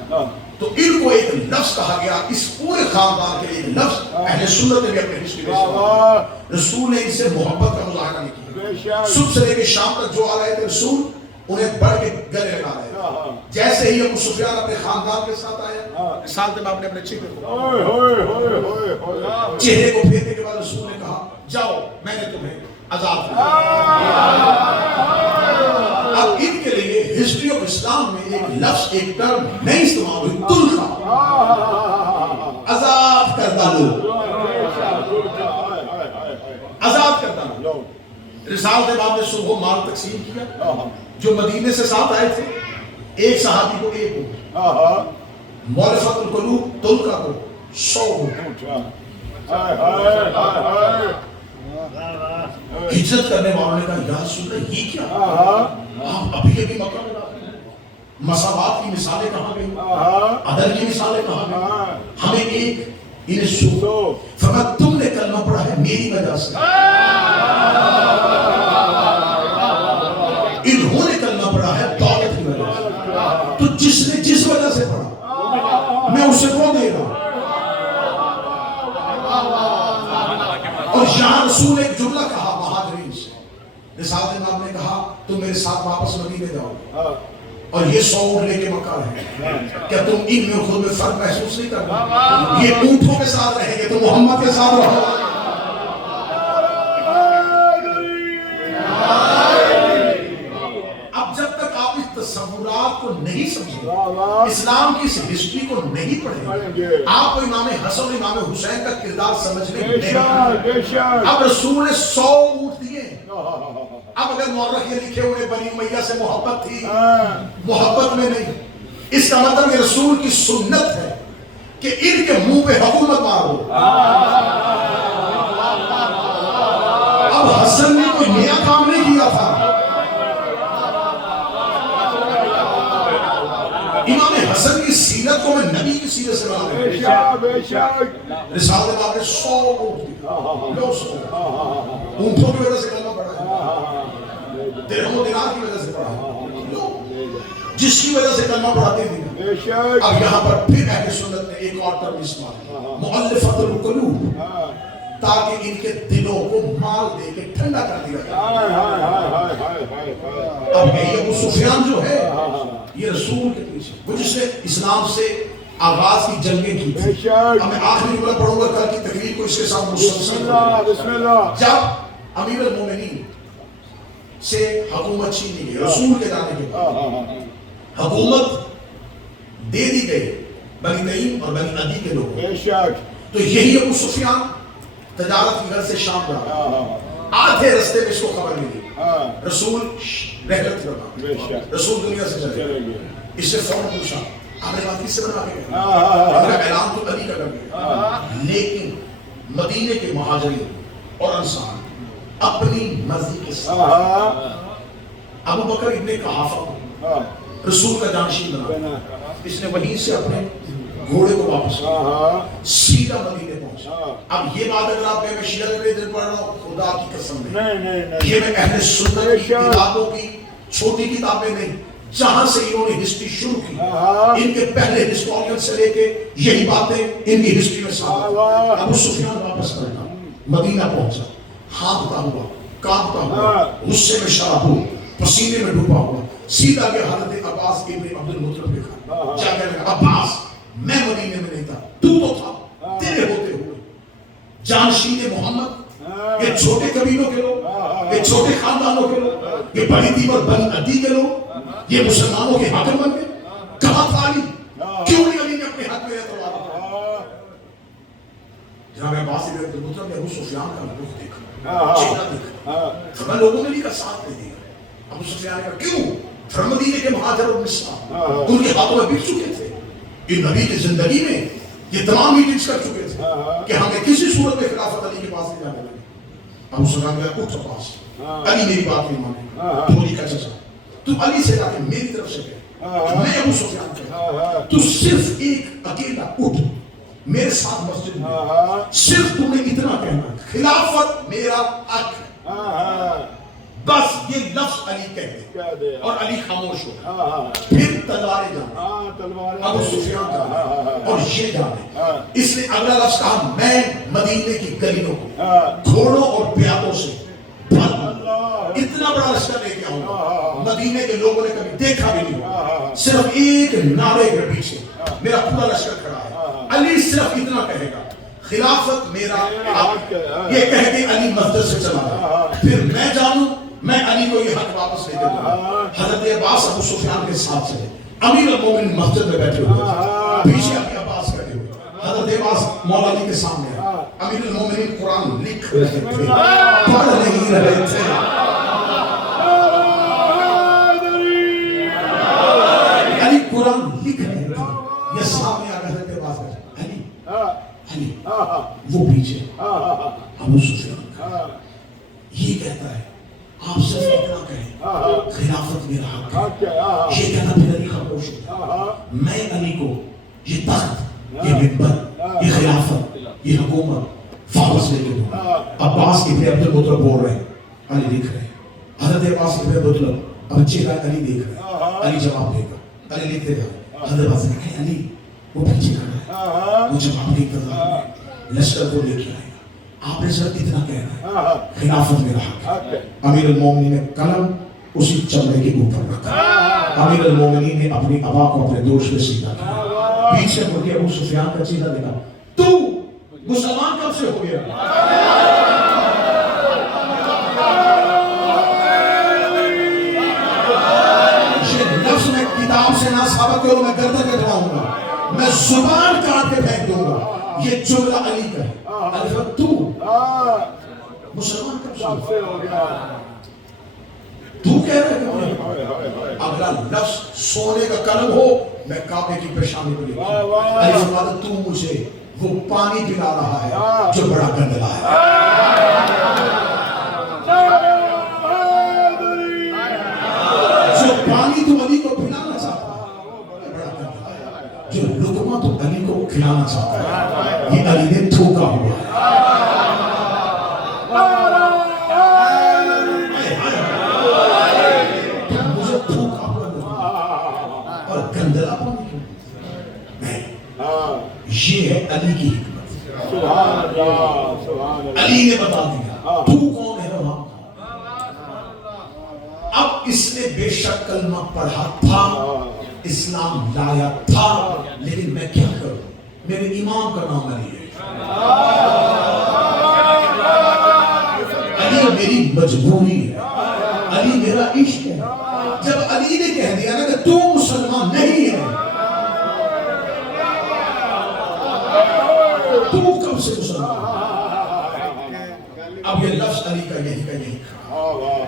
تو ان کو ایک لفظ کہا گیا, اس پورے خاندان کے لیے لفظ اہل سنت نے بھی اپنے ہسٹری میں رسول نے ان سے محبت کا مظاہرہ نہیں کیا. صبح سے لے کے شام تک جو آ رہے تھے رسول انہیں بڑھ کے گلے لگا رہے تھے. جیسے ہی ابو سفیان اپنے خاندان کے ساتھ آیا, ساتھ میں آپ نے اپنے چہرے کو پھیرنے کے بعد رسول نے کہا جاؤ میں نے تمہیں آزاد کیا. اب ان کے لیے ہسٹری آف اسلام میں ایک لفظ, ایک ٹرم نہیں استعمال ہوئی, تلخا, آزاد کردہ لوگ, آزاد کردہ لوگ. رسالت امام نے صبح مال تقسیم کیا, جو مدینے سے ساتھ آئے تھے ایک صحابی کو ایک اونٹ, مؤلفۃ القلوب تلخا کو 100 اونٹ. ہجرت کرنے والوں نے کہا یا رسول اللہ یہ کیا, آپ ابھی ابھی مکہ میں داخل ہیں, مساوات کی مثالیں کہاں گئی, عدل کی مثالیں کہاں گئی, ہمیں ایک انہیں سو فرمایا تم نے کلمہ پڑھا ہے میری وجہ سے, انہوں نے کلمہ پڑھا ہے دولت کی وجہ سے. اسے وہ دے گا. اور یہاں رسول ایک جملہ کہا مہاجرین سے. رسالت امام نے کہا تم میرے ساتھ واپس مدینے جاؤ اور یہ 100 اونٹ لے کے مکہ رہیں. کیا تم ان میں خود میں فرق محسوس نہیں کرتے؟ یہ اونٹوں کے ساتھ رہیں گے، تم محمد کے ساتھ رہو. اب جب تک آپ اس تصورات کو نہیں سمجھیں، اسلام کی اس ہسٹری کو نہیں پڑھیں، آپ کو امام حسن اور امام حسین کا کردار سمجھنے نہیں. اب رسول نے 100 اونٹ دیے. اب اگر مورخ یہ لکھے انہیں بنی امیہ سے محبت تھی، محبت میں نہیں. اس کا مطلب یہ رسول کی سنت ہے کہ ان کے منہ پہ حکومت مارو. اب حسن نے کوئی نیا کام نہیں کیا تھا. امام حسن کی سیرت کو میں نبی کی سیرت سے بنا رہا. رسالت امام نے 100 اونٹ دی. اونٹوں کی وجہ سے کلمہ پڑھا ہے، درہم و دینار کی وجہ سے پڑھا ہے، جس کی وجہ سے کلمہ پڑھاتے تھے. اب یہاں پر پھر اہل سنت نے ایک اور ٹرم استعمال کیا، مؤلفۃ القلوب، تاکہ ان کے دلوں کو مال دے کے ٹھنڈا کر دیا جائے. اب یہ ابو سفیان جو ہے یہ رسول کے پیچھے، وہ جس نے اسلام سے آغاز کی جنگیں کی تھی. اب میں آخری جملہ پڑھوں گا، کل کی تقریر کو اس کے ساتھ مسلسل. جب امیر المومنین سے حکومت چھینی گئی رسول کے جانے کے بعد، حکومت دے دی گئی بنی تمیم اور بنی عدی کے لوگوں. تو یہی ابو سفیان تجارت کی غرض سے شام جا رہا. آدھے رستے میں اس کو خبر ملی رسول رحلت لگا، رسول دنیا سے چلے گئے. اس سے فوراً پوچھا آپ نے بات کس سے بنا کے گئے؟ اعلان تو علی کا کر گیا. لیکن مدینے کے مہاجرین اور انصار اپنی مرضی کے ساتھ ابو بکر ابن قحافہ رسول کا جانشین بنا. اس نے وہیں سے اپنے گھوڑے کو واپس کیا، سیدھا مدینے پہنچا. اب یہ بات اگر آپ میں شیعہ میں دل پڑھ رہا ہوں، خدا کی قسم نہیں، یہ میں اہل سنت کی کتابوں کی چھوٹی کتابیں نہیں، جہاں سے انہوں نے ہسٹری شروع کی، ان کے پہلے ہسٹورین سے لے کے یہی باتیں ان کی ہسٹری میں ثابت. ابو سفیان واپس کرنا مدینہ پہنچا، ہاتھتا ہوا، کانپتا ہوا، غصے میں شراب ہوا، پسینے میں ڈوبا ہوا، سیدھا کے حضرت عباس ابن عبد المطلب کے گھر جا کہنے لگا عباس میں مدینے میں نہیں تھا، تو تھا، تیرے ہوتے ہوئے جانشین محمد، یہ چھوٹے قبیلوں کے لوگ، یہ چھوٹے خاندانوں کے لوگ، یہ بڑی دیور بنی عدی کے لوگ، یہ مسلمانوں کے حاکم بن گئے. کہاں تھا علی؟ کیوں نہیں علی نے اپنے حق میں اعتبار؟ جناب عباس ابن عبد المطلب نے ابو سفیان کا رخ دیکھا، چہرہ دیکھا، فرمایا لوگوں نے بھی کا ساتھ نہیں دیا. ابو سفیان نے کہا کیوں؟ مدینے کے مہاجر اور نساء ان کے ہاتھوں میں بک چکے تھے. یہ نبی کی زندگی میں یہ تمام میٹنگز کر چکے تھے کہ ہمیں کسی صورت میں خلافت علی کے پاس نہیں جانے لگے. ابو سفیان نے کہا اٹھ عباس، علی میری بات نہیں مانے، بولی کا چچا تو علی سے جا کے میری طرف سے کہے، میں ابو سفیان کہا تو صرف ایک اکیلا اٹھ میرے ساتھ مسجد میں، صرف تمہیں اتنا کہنا خلافت میرا حق ہے. بس یہ لفظ علی کہہ دے اور علی خاموش ہو. پھر تلواریں جانے، ابو سفیان جانے اور یہ جانے. اس نے اگلا لفظ کہا میں مدینے کی گلیوں کو گھوڑوں اور پیادوں سے اتنا بڑا لشکر لے کے آؤں گا مدینے کے لوگوں نے کبھی دیکھا بھی نہیں ہوا. صرف ایک نعرے کے پیچھے میرا پورا لشکر کھڑا ہے. علی صرف اتنا کہے گا خلافت میرا حق، یہ کہہ کے علی مسجد سے چلا گیا. پھر میں جانوں میں علی کو یہ حق واپس لے دوں. حضرت عباس ابو سفیان کے ساتھ چلے. امیر المومنین مسجد میں بیٹھے ہوئے، پیچھے ابھی عباس کھڑے ہوئے. حضرت عباس مولا علی کے سامنے ہے. امیر المومنین قرآن لکھ رہے تھے، پڑھ نہیں رہے تھے. علی قرآن لکھ رہے تھے. یہ سامنے آ حضرت عباس علی علی وہ پیچھے ابو سفیان یہ کہتا ہے آپ صرف اتنا کہیں خلافت میرا حق ہے. یہ کہتا پھر علی خاموش ہوتا. میں علی کو یہ تخت، یہ منبر، یہ خلافت، یہ حکومت واپس لے کے دوں. عباس ابن عبد المطلب بول رہے ہیں، علی لکھ رہے ہیں. حضرت عباس ابن عبد المطلب اب چہرہ علی دیکھ رہے ہیں. علی جواب دے گا، علی لکھتے جا. حضرت عباس نے کہا علی وہ پیچھے کھڑا ہے، وہ جواب کی انتظار میں لشکر کو لے کے آئے گا. آپ نے صرف اتنا کہنا ہے خلافت میرا حق ہے. امیر المومنین نے قلم اسی چمڑے کے اوپر رکھا. امیر المومنین نے اپنی ابا کو اپنے دوش پہ سیدھا کیا. پیچھے مڑ کے ابو سفیان کا چہرہ دیکھا. تو مسلمان کب سے ہو گیا؟ یہ لفظ میں کتاب سے نہ ثابت کروں، میں گردن کٹواؤں گا، میں زبان کاٹ کے پھینک دوں گا. یہ جملہ علی کا ہے. الفت تو مسلمان کب سے ہو گیا؟ تو کہہ رہے ہیں اگلا لفظ سونے کا قلم ہو میں کعبے کی پیشانی پہ لکھوں. علی فرماتا تو مجھے وہ پانی پلا رہا ہے جو بڑا گندلا ہے. جو پانی تو علی کو پلانا چاہتا ہے بڑا گندلا ہے. جو لقمہ تو علی کو کھلانا چاہتا ہے یہ علی نے تھوکا ہوا ہے. یہ ہے علی کی حکمت. علی نے بتا دیا تو کون ہے وہاں. اب اس نے بے شک کلمہ پڑھا تھا، اسلام لایا تھا، لیکن میں کیا کروں، میرے امام کا نام علی ہے. علی میری مجبوری ہے، علی میرا عشق ہے. جب علی نے کہہ دیا نا کہ تو مسلمان نہیں ہے، تو کب سے مسلمان؟ اب یہ لفظ علی کا یہی کا یہی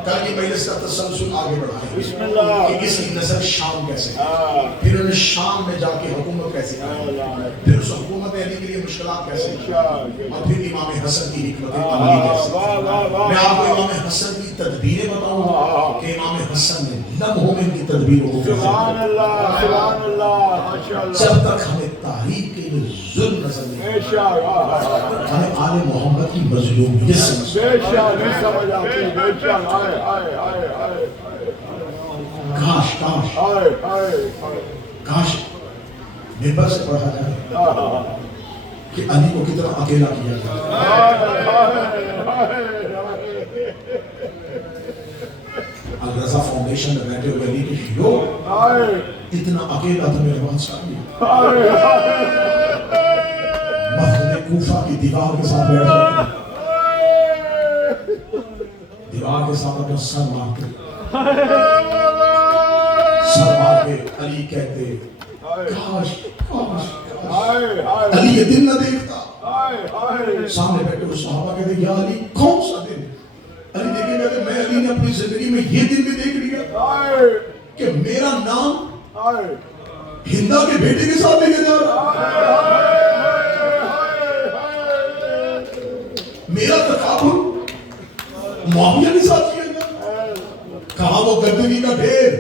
کل کی مجلس کا تسلسل آگے بڑھائیں کہ اس کی نظر شام کیسے ہے، پھر انہیں شام میں جا کے حکومت کیسے کی، پھر اس حکومت علی کے لیے مشکلات کیسے کی، اور پھر امام حسن کی حکمت عملی کیسے. میں آپ کو امام حسن کی تدبیریں بتاؤں کہ امام حسن نے لمحوں میں ان کی تدبیروں کو کیسے جب تک ہمیں تاریخ کے لیے ظلم نظر نہیں ہمیں آل محمد کی مظلومیت سمجھ کاش کاش ممبر سے پڑھا جائے کہ علی کو کتنا اکیلا کیا گیا. الرضا فاؤنڈیشن میں بیٹھے ہوئے علی کے لوگ اتنا اکیلا تھا میرے بادشاہ بھی. مسجد کوفہ کی دیوار کے ساتھ بیٹھ جاتے، دیوار کے ساتھ اپنا سر مار کے علی کہتے کاش علی یہ دن نہ دیکھتا. سامنے بیٹھے ہوئے صحابہ کہتے یا علی کون سا دن؟ علی دیکھیں گا کہ میں علی نے اپنی زندگی میں یہ دن بھی دیکھ لیا کہ میرا نام ہندا کے بیٹے کے ساتھ لے کے جا رہا، میرا تکابر معاویہ کے ساتھ کیا گیا. کہاں وہ گندگی کا ڈھیر،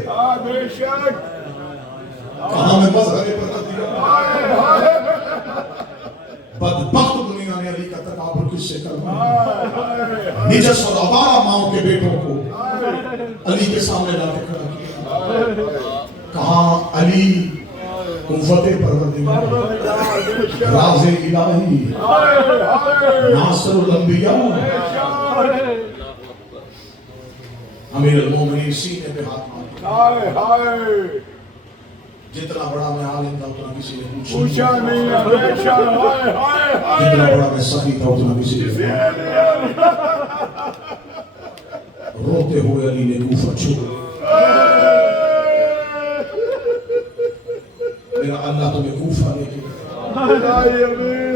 کہاں میں مظہر پر دیا. بدبخت دنیا نے علی کا تکابر کس سے کروایا؟ نجس اور آوارہ ماؤں کے بیٹوں کو علی کے سامنے لا کے کھڑا کیا. کہاں علی قوت پروردگار، راز الہی، ناصر الانبیاء، امیر المومنین سینے پہ ہاتھ مارے. جتنا بڑا میں عالم تھا اتنا کسی نے پوچھا نہیں، جتنا بڑا میں سخی تھا اتنا کسی نے روتے ہوئے علی نے کوفہ چھوڑا. میرا اللہ تمہیں کوفہ لے کے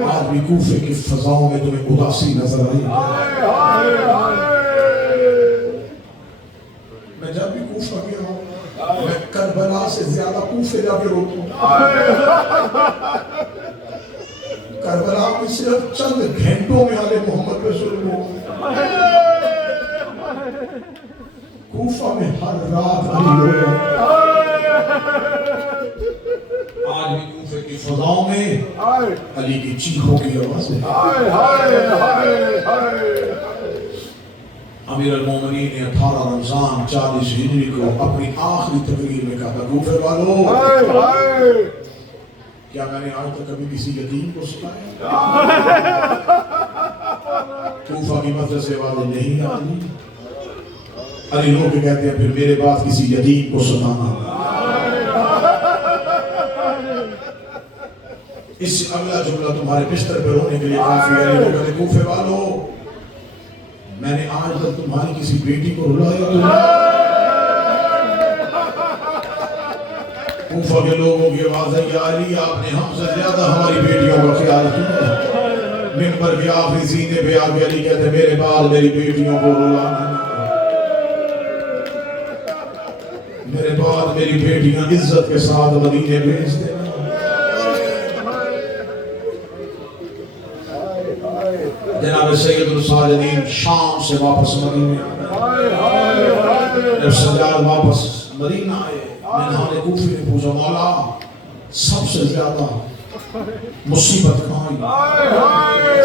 آج بھی کوفے کی فضاؤں میں تمہیں اداسی نظر آئی. میں جب بھی کوفہ گیا ہوں میں کربلا سے زیادہ کوفے جا کے روتا ہوں. کربلا میں صرف چند گھنٹوں میں آل محمد پہ ظلم ہو، کوفہ میں ہر رات علی ہو گیا. آج بھی کوفے کی فضاؤں میں علی کی چیخوں کی آواز ہے. امیر المومنین نے 18 رمضان 40 ہجری کو اپنی آخری تقریر میں کہا تھا کوفے والوں کیا میں نے آج تک کبھی کسی یتیم کو سلایا؟ کوفہ کی مسجد سے آوازیں نہیں آتی. علی لوگ کہتے ہیں پھر میرے بعد کسی یتیم کو سلانا. اس سے اگلا جملہ تمہارے بستر پہ رونے کے لیے کافی ہے. علی لوگ کہتے ہیں کوفے والو میں نے آج تک تمہاری کسی بیٹی کو رلایا تو کوفہ کے لوگوں کی آواز ہے یا علی آپ نے ہم سے زیادہ ہماری بیٹیوں کا خیال کیا. منبر کے آخری سینے پہ آگے علی کہتے ہیں میرے بعد میری بیٹیوں کو رلانا. میرے بعد میری بیٹیاں عزت کے ساتھ مدینے بھیج دینا. جناب سید الساجدین شام سے واپس مدینے آئے. جب سجاد واپس مدینہ آئے میں کوفے نے پوچھا مولا سب سے زیادہ مصیبت کہاں آئی؟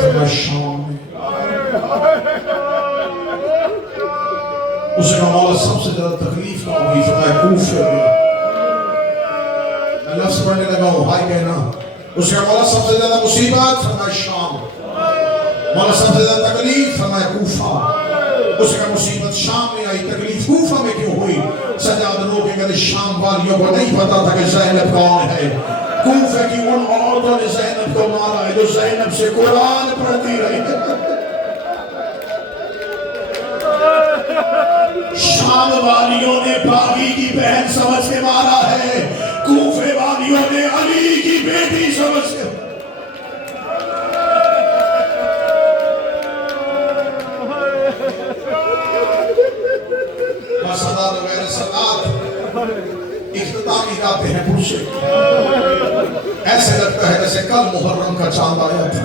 فرمایا شام میں. اس کا مولا سب سے زیادہ تکلیف کہاں ہوئی؟ فرمایا کوفے میں. میں لفظ پڑھنے لگا ہوں ہائی کہنا. اس کا مولا سب سے زیادہ مصیبت؟ فرمایا شام. مولا سب سے زیادہ تکلیف؟ فرمایا کوفہ. اس کا مصیبت شام میں آئی تکلیف کوفہ میں کیوں ہوئی؟ سجاد لوگ کہ شام والیوں کو نہیں پتا تھا کہ زینب کون ہے. کوفہ کی ان عورتوں نے زینب کو مارا ہے جو زینب سے قرآن پڑھتی رہی. شام والیوں نے باغی کی بہن سمجھ کے مارا ہے. کوفے والیوں نے علی کی بیٹی سمجھ کے. صدات غیر صدات اختتامی گاتے ہیں پوچھے ایسے لگتا ہے جیسے کل محرم کا چاند آیا تھا.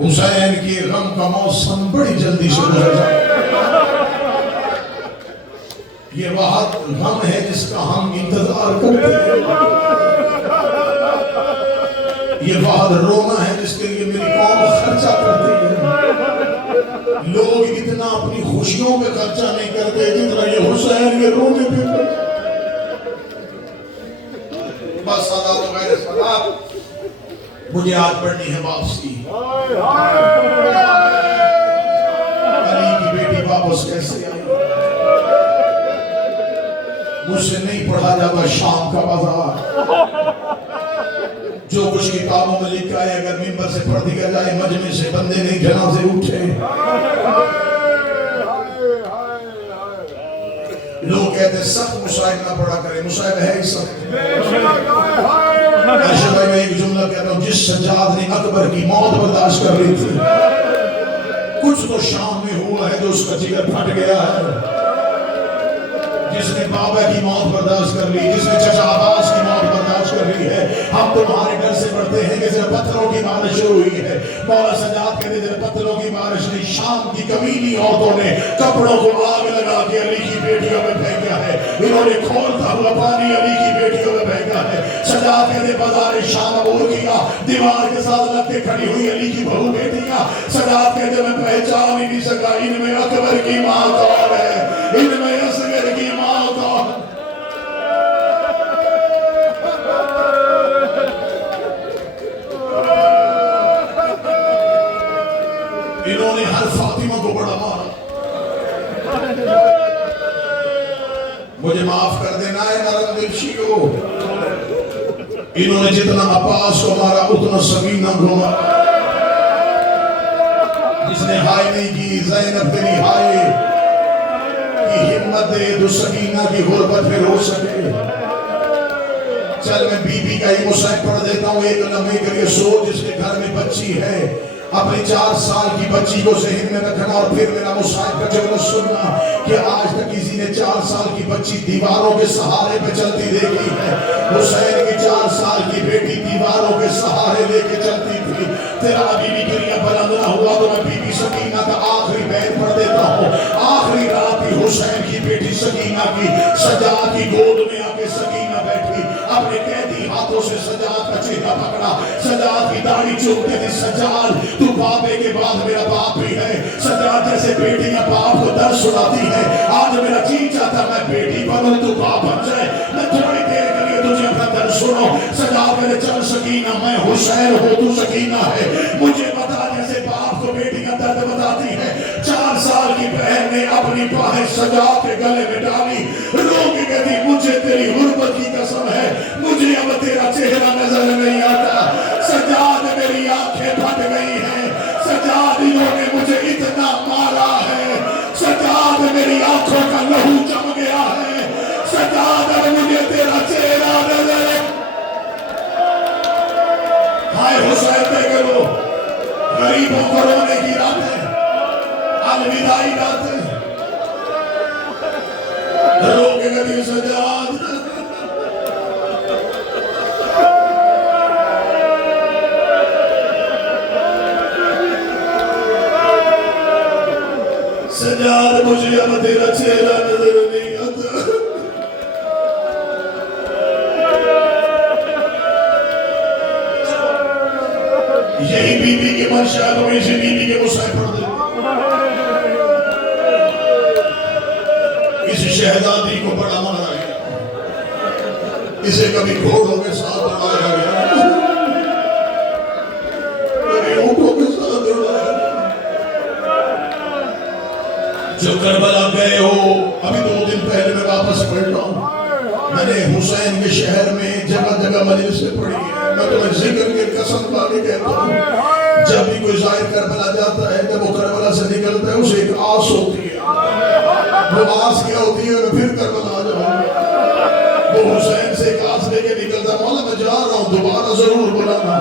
حسین کی غم کا موسم بڑی جلدی سے گزر جائے. یہ وقت غم ہے جس کا ہم انتظار کرتے ہیں. یہ وقت رونا ہے جس کے لیے میری قوم خرچہ کرتی ہے. لوگ اتنا اپنی خوشیوں پہ خرچہ نہیں کرتے جتنا یہ حسین کے رونے پہ کرتے. بس صدات و غیر صدات مجھے آج پڑھنی ہے واپسی. علی کی بیٹی واپس کیسے آئی؟ مجھ سے نہیں پڑھا جاتا شام کا بازار. جو کچھ کتابوں میں لکھا ہے اگر منبر سے پڑھ دیا جائے مجمع سے بندے نہیں جنازے اٹھے. لوگ کہتے ہیں سخت مصائب نہ پڑھا کریں. مصائب ہے ہی سخت. عائشہ بھائی میں ایک جملہ کہتا ہوں جس سجاد نے اکبر کی موت برداشت کر لی تھی کچھ تو شام میں ہوا ہے جو اس کا جگر پھٹ گیا ہے. جس نے بابا کی موت برداشت کر لی جس نے چچا عباس کی موت برداشت کر لی ہے. ہم تمہارے گھر سے پڑھتے ہیں کہ صرف پتھروں کی بارش شروع ہوئی ہے. مولا سجاد کہتے ہیں پتھروں کی بارش نہیں شام کی کمینی عورتوں نے کپڑوں کو آگ لگا کے علی کی بیٹیوں میں پھینکا ہے. انہوں نے کھولتا ہوا پانی علی کی بیٹیوں میں پھینکا ہے. سجاد کہتے ہیں بازار شام عبور کیا دیوار کے ساتھ لگ کے کھڑی ہوئی علی کی بہو بیٹیاں. سجاد کہتے ہیں میں پہچان ہی نہیں سکا ان میں اکبر کی ماں کون ہے ان میں اصغر کی ماں کون. انہوں نے ہر فاطمہ کو بڑا مارا. مجھے معاف کر دینا ہے نرم دل شیعو. انہوں نے جتنا عباس کو مارا اتنا سکینہ کو مارا. جس نے ہائے نہیں کی زینب تیری ہائے کی ہمت دے جو سکینہ کی غربت پھر ہو سکے. چل میں بی بی کا ہی مصائب پڑھ دیتا ہوں ایک لمحے کے لیے. سوچ جس کے گھر میں بچی ہے اپنی 4 سال کی بچی کو ذہن میں رکھنا اور پھر میرا مصائب کا جملہ سننا کہ آج تک کسی نے 4 سال کی بچی دیواروں کے سہارے پہ چلتی دیکھی ہے. حسین کی 4 سال کی بیٹی دیواروں کے سہارے لے کے چلتی تھی. تیرا بی بی کے لیے بلند نہ ہوا تو میں بی بی سکینہ کا آخری بیت پڑھ دیتا ہوں. آخری رات کی حسین کی بیٹی سکینہ کی سجاد کی گود میں آ کے سکینہ بیٹھی اپنے قیدی ہاتھوں سے سجاد کا چہرہ پکڑا. سجاد کی داڑھی چومتے تھے. سجاد تو باپے کے بعد میرا باپ بھی ہے. سجاد جیسے بیٹیاں باپ کو درد سناتی ہے. آج میرا جی چاہتا میں بیٹی بنوں تو باپ بن جائے. میں تھوڑی دیر کے لیے تجھے اپنا درد سنو. میں حسین ہوں تو سکینہ ہے. مجھے پتا جیسے باپ کو بیٹیاں درد بتاتی ہے. 4 سال کی بہن نے اپنی باہیں سجاد کے گلے میں ڈالی, رو کے کہتی مجھے تیری غربت کی قسم ہے, مجھے اب تیرا چہرہ نظر نہیں آتا. سجاد میری آنکھیں پھٹ گئی ہیں, سجاد انہوں نے مجھے اتنا مارا ہے, سجاد میری آنکھوں کا لہو جم گیا ہے, سجاد اب مجھے تیرا چہرہ نظر. ہائے حسین دیکھ لو, غریبوں کو رونے کی رات ہے, الوداعی رات ہے. رو کے کہتی سجاد سجاد مجھے اب تیرا چہرہ نظر نہیں آتا. یہی بی بی کے منشاء تو اسی بی بی کے غصہ پڑھ دے. اس شہزادی کو بڑا مارا گیا, اسے کبھی گھوڑوں کے ساتھ اڑایا گیا, کبھی اونٹوں کے ساتھ اڑایا گیا. جو کربلا گئے ہو, ابھی 2 دن پہلے میں واپس پڑھ رہا ہوں, میں نے حسین کے شہر میں جگہ جگہ مجلسیں پڑھی ہیں. میں تمہیں ذکر کے قسم کھا کے کہتا ہوں, جب بھی کوئی ظاہر کربلا جاتا ہے, جب وہ کربلا سے نکلتا ہے, اسے ایک آس ہوتی ہے. وہ آس کیا ہوتی ہے؟ میں پھر کربلا آ جاؤں گا. وہ حسین سے ایک آس لے کے نکلتا ہے, مولا میں جا رہا ہوں, دوبارہ ضرور بلانا.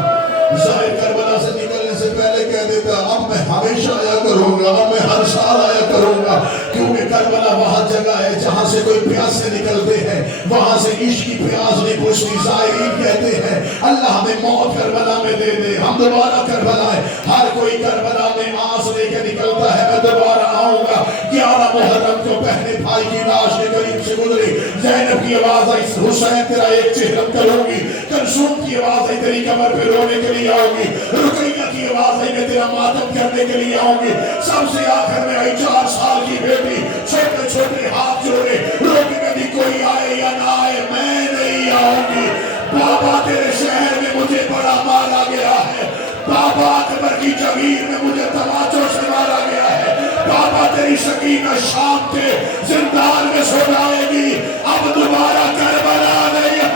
ظاہر کربلا سے نکلنے سے پہلے کہہ دیتا, اب میں ہمیشہ آیا کروں گا, اب میں ہر سال آیا کروں گا, کیونکہ کربلا وہاں جگہ ہے جہاں سے کوئی پیاسے نکلتے ہیں, وہاں سے عشق کی پیاس نہیں بجھتی. زائرین کہتے ہیں اللہ ہمیں موت کربلا میں دے دے, ہم دوبارہ کربلا ہے. ہر کوئی کربلا میں آس لے کے نکلتا ہے, میں دوبارہ آؤں گا. 11 محرم کو پہلے بھائی کی لاش کے قریب سے گزری, زینب کی آواز آئی, حسین تیرا ایک چہرہ کروں گی. کلثوم کی آواز آئی, تیری کمر پہ رونے کے لیے آؤں گی. رقیہ کی آواز آئی, میں تیرا ماتم کرنے کے لیے آؤں گی. سب سے آخر میں آئی 4 سال کی بیٹی, چھوٹے چھوٹے ہاتھ جوڑے, رو کے کبھی کوئی آئے یا نہ آئے, میں نہیں آؤں گی. بابا تیرے شہر میں مجھے بڑا مارا گیا ہے, بابا اکبر کی جگیر میں مجھے تماچوں سے مارا گیا ہے, بابا تیری سکینہ شام کے زندان میں سو جائے گی, اب دوبارہ کربلا نہیں.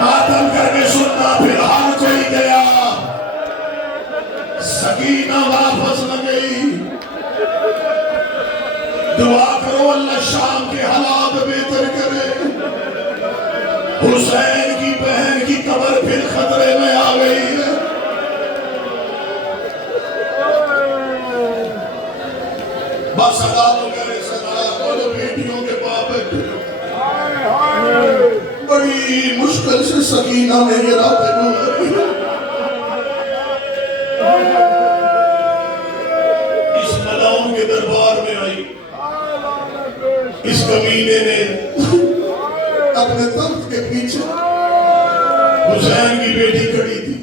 ماتم کر کے سننا, پھر ہر کوئی گیا, سکینہ واپس نہ گئی. دعا کرو اللہ شام کے حالات بہتر کرے. حسین کی بہن کی قبر پھر خطرے میں آ گئی ہے. بس ادا تو کرے سدا, بولو بیٹیوں کے باپ بیٹھے, بڑی مشکل سے سکینہ نے یہ راتیں گزاری. اس ملاؤں کے دربار میں آئی, اس کمینے نے اپنے تخت کے پیچھے حسین کی بیٹی کھڑی تھی.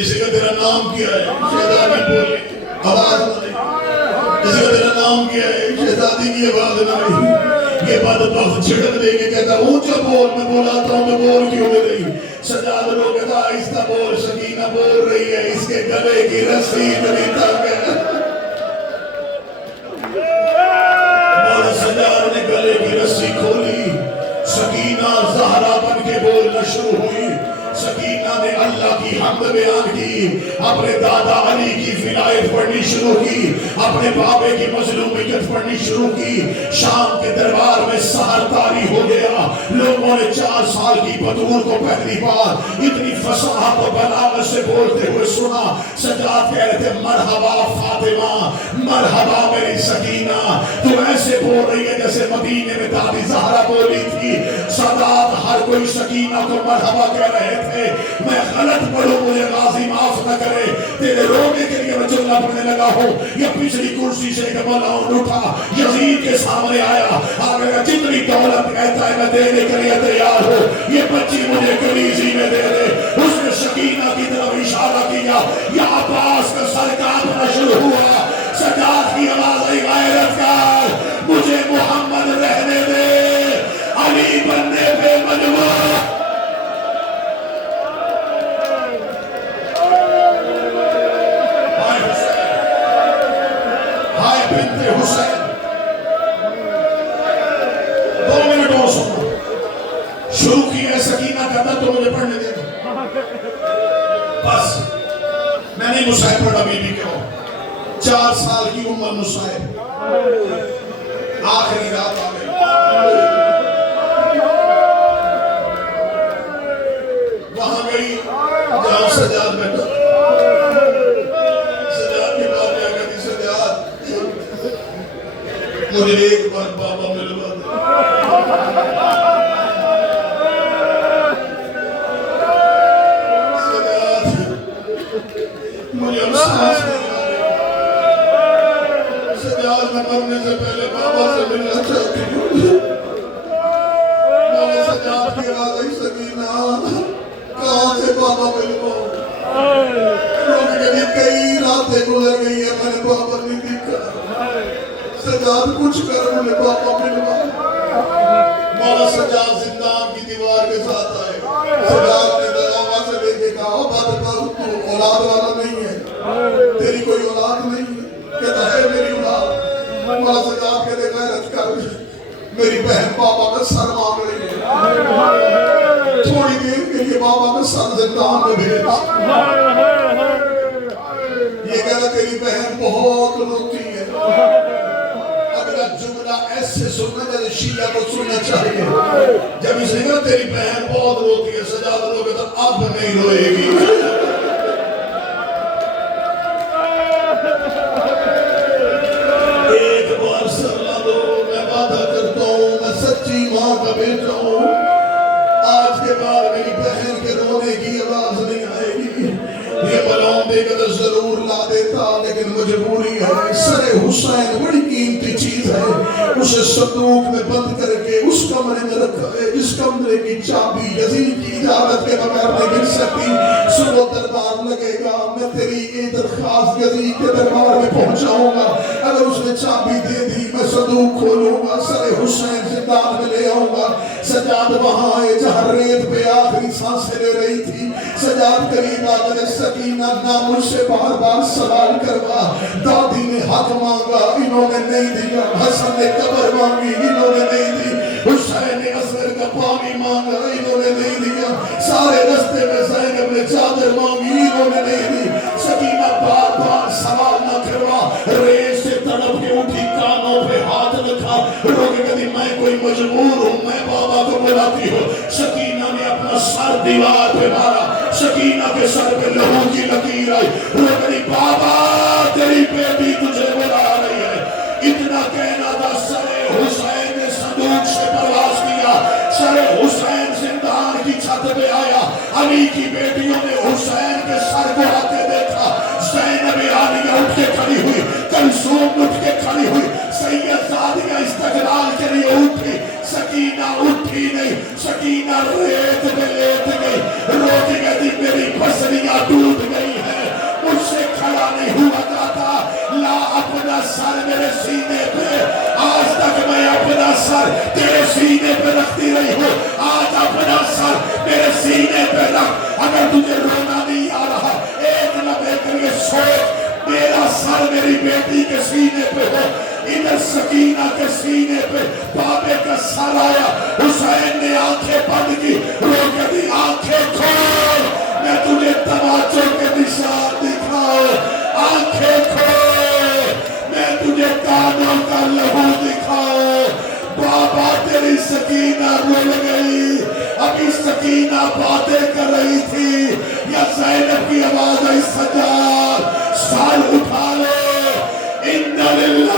اسے کا تیرا نام کیا ہے؟ شہزادی بولی, آواز نہ آئی. اسے کا تیرا نام کیا ہے؟ شہزادی کی آواز نہ آئی. یہ بدبخت چھڑک دے کے کہتا, اونچا بول, میں بولاتا ہوں, میں بول کیوں نہیں رہی. سجاد لوگ کہتا, آہستہ بول, سکینہ بول رہی ہے, اس کے گلے کی رسی اتنی تنگ ہے. مولا سجاد نے گلے کی رسی کھولی, سکینہ زہرا بن کے بولنا شروع ہوئی. سکینہ نے اللہ کی حمد بیان کی, اپنے دادا علی کی ولایت پڑھنی شروع کی, اپنے بابے کی مظلومیت پڑھنی شروع کی. شام کے دربار میں سحر طاری ہو گیا. لوگوں نے 4 سال کی بطول کو پہلی بار اتنی فصاحت و بلاغت سے بولتے ہوئے سنا. سجاد کہہ رہے تھے, مرحبا فاطمہ, مرحبا میری سکینہ, تو ایسے بول رہی ہے جیسے مدینے میں دادی زہرا بولی تھی. سادات ہر کوئی سکینہ کو مرحبا کہہ رہے تھے. میں غلط پڑھوں, مجھے غازی معاف نہ کرے. تیرے رونے کے لیے میں جملہ پڑھنے لگا ہوں. یہ پچھلی کرسی سے ایک ملعون اٹھا, یزید کے سامنے آیا, آگے جتنی دولت کہتا ہے میں دینے کے لیے تیار ہوں, یہ بچی مجھے کلیزی میں دے دے. اس نے سکینہ کی طرف اشارہ کیا, یا عباس کا سر کانپنا شروع ہوا. سجاد کی آواز آئی, غیرت کر, مجھے محمد رہنے دے, علی بننے پہ مجبور. کہتا تو مجھے پڑھنے دے دو. بس میں نہیں مصائب پڑھا بی بی کے ہو. 4 سال کی عمر مصائب. آخری رات آ گئی. وہاں گئی جہاں سجاد بیٹھا. سجاد کے بعد کیا کہتی سجاد مجھے ایک بار بابا ملوا دے. مجھے اب سانس نہیں آ رہی. سجاد میں مرنے سے پہلے بابا سے ملنا چاہتی ہوں. میں سجاد کی آ گئی سکینہ کہاں سے بابا ملواؤں. رونے کے لیے کئی راتیں گزر گئی ہیں میں نے بابا نہیں دیکھا. سجاد کچھ کر مجھے بابا ملوا. مولا سجاد زندان کی دیوار کے ساتھ آئے. سجاد نے دروازے سے دیکھ کے کہا بات تو اولاد والا نہیں ہے, تیری کوئی اولاد نہیں ہے. کہتا ہے میری اولاد. مولا سجاد کہتے غیرت کر, میری بہن بابا کا سر مانگ رہی ہے, تھوڑی دیر کے لیے بابا کا سر زندان میں بھیج. یہ کہتا تیری بہن بہت روتی ہے. اگلا جملہ ایسے سننا جیسے شیعہ کو سننا چاہیے. جب اسے کہا تیری بہن بہت روتی ہے, سجاد لوگ کہتا اب نہیں روئے گی. ایک بار سرلا دو, میں وعدہ کرتا ہوں میں سچی ماں کا بیٹا ہوں. آج کے بعد میری بہن کے رونے کی آواز نہیں آئے گی. یہ بلاؤں دے کر ضرور لا دیتا لیکن مجبوری ہے. سر حسین بڑی قیمتی چیز ہے, اسے صندوق میں بند کر کے اس کمرے میں رکھا ہے جس کمرے کی چابی یزید کی اجازت کے بغیر نہیں گر سکتی. صبح دربار لگے گا, میں تیری یہ درخواست یزید کے دربار میں پہنچاؤں گا. اگر اس نے چابی دے دی میں صندوق کھولوں گا, سر حسین زندان میں لے آؤں گا. سجاد وہاں آئے جہاں ریت پہ آخری سانسیں لے رہی تھی. سجاد قریب آ گئے. سکینہ نام مجھ سے بار بار سوال کروا. دادی نے حق مانگا, انہوں نے نہیں دیا. حسن نے قبر مانگی, انہوں نے نہیں دی. حسین نے اصغر کا پانی مانگا, انہوں نے نہیں دیا. سارے رستے میں زینب نے چادر مانگی, انہوں نے نہیں دی. سکینہ بار بار سوال نہ کروا, ریت سے تڑپ کے اٹھی, کانوں پہ ہاتھ رکھا. روکے کہتی میں کوئی مجبور ہوں, میں بابا کو بلاتی ہوں. سکینہ نے اپنا سر دیوار پہ مارا. سکینہ کے سر پہ لہو کی لکیر آئی. روکے بابا تیری بیٹی تجھے بلا رہی ہے. اتنا کہنا تھا, سر حسین نے صندوق سے پرواز کیا. سر حسین زندان کی چھت پہ آیا. علی کی بیٹیوں نے حسین کے سر کو آتے دیکھا. زینب عالیہ اٹھ کے کھڑی ہوئی, کلثوم اٹھ کے کھڑی ہوئی, سید زادیہ استقلال کے لیے اٹھی. سکینہ اٹھی نہیں, سکینہ ریت میں لیٹ گئی. روتی کہتی میری پسلیاں ٹوٹ گئی ہیں, مجھ سے کھڑا نہیں ہوا جاتا. لا اپنا سر میرے سینے پہ, آج تک میں اپنا سر تیرے سینے پہ رکھتی رہی ہوں. آج اپنا سر میرے سینے پہ رکھ. اگر تجھے رونا نہیں آ رہا, ایک لمحے کے لیے سوچ, میرا سر میری بیٹی کے سینے پہ ہو. ادھر سکینہ کے سینے پہ بابے کا سر آیا. حسین نے آنکھیں بند کی. روکے دی آنکھیں کھول, میں تجھے تماچوں کے نشان دکھاؤ. آنکھیں کھول, میں تجھے کانوں کا لہو دکھاؤ. بابا تیری سکینہ رول گئی. ابھی سکینہ باتیں کر رہی تھی, یا زینب کی آواز آئی, سجاد سر اٹھا لے. ان للہ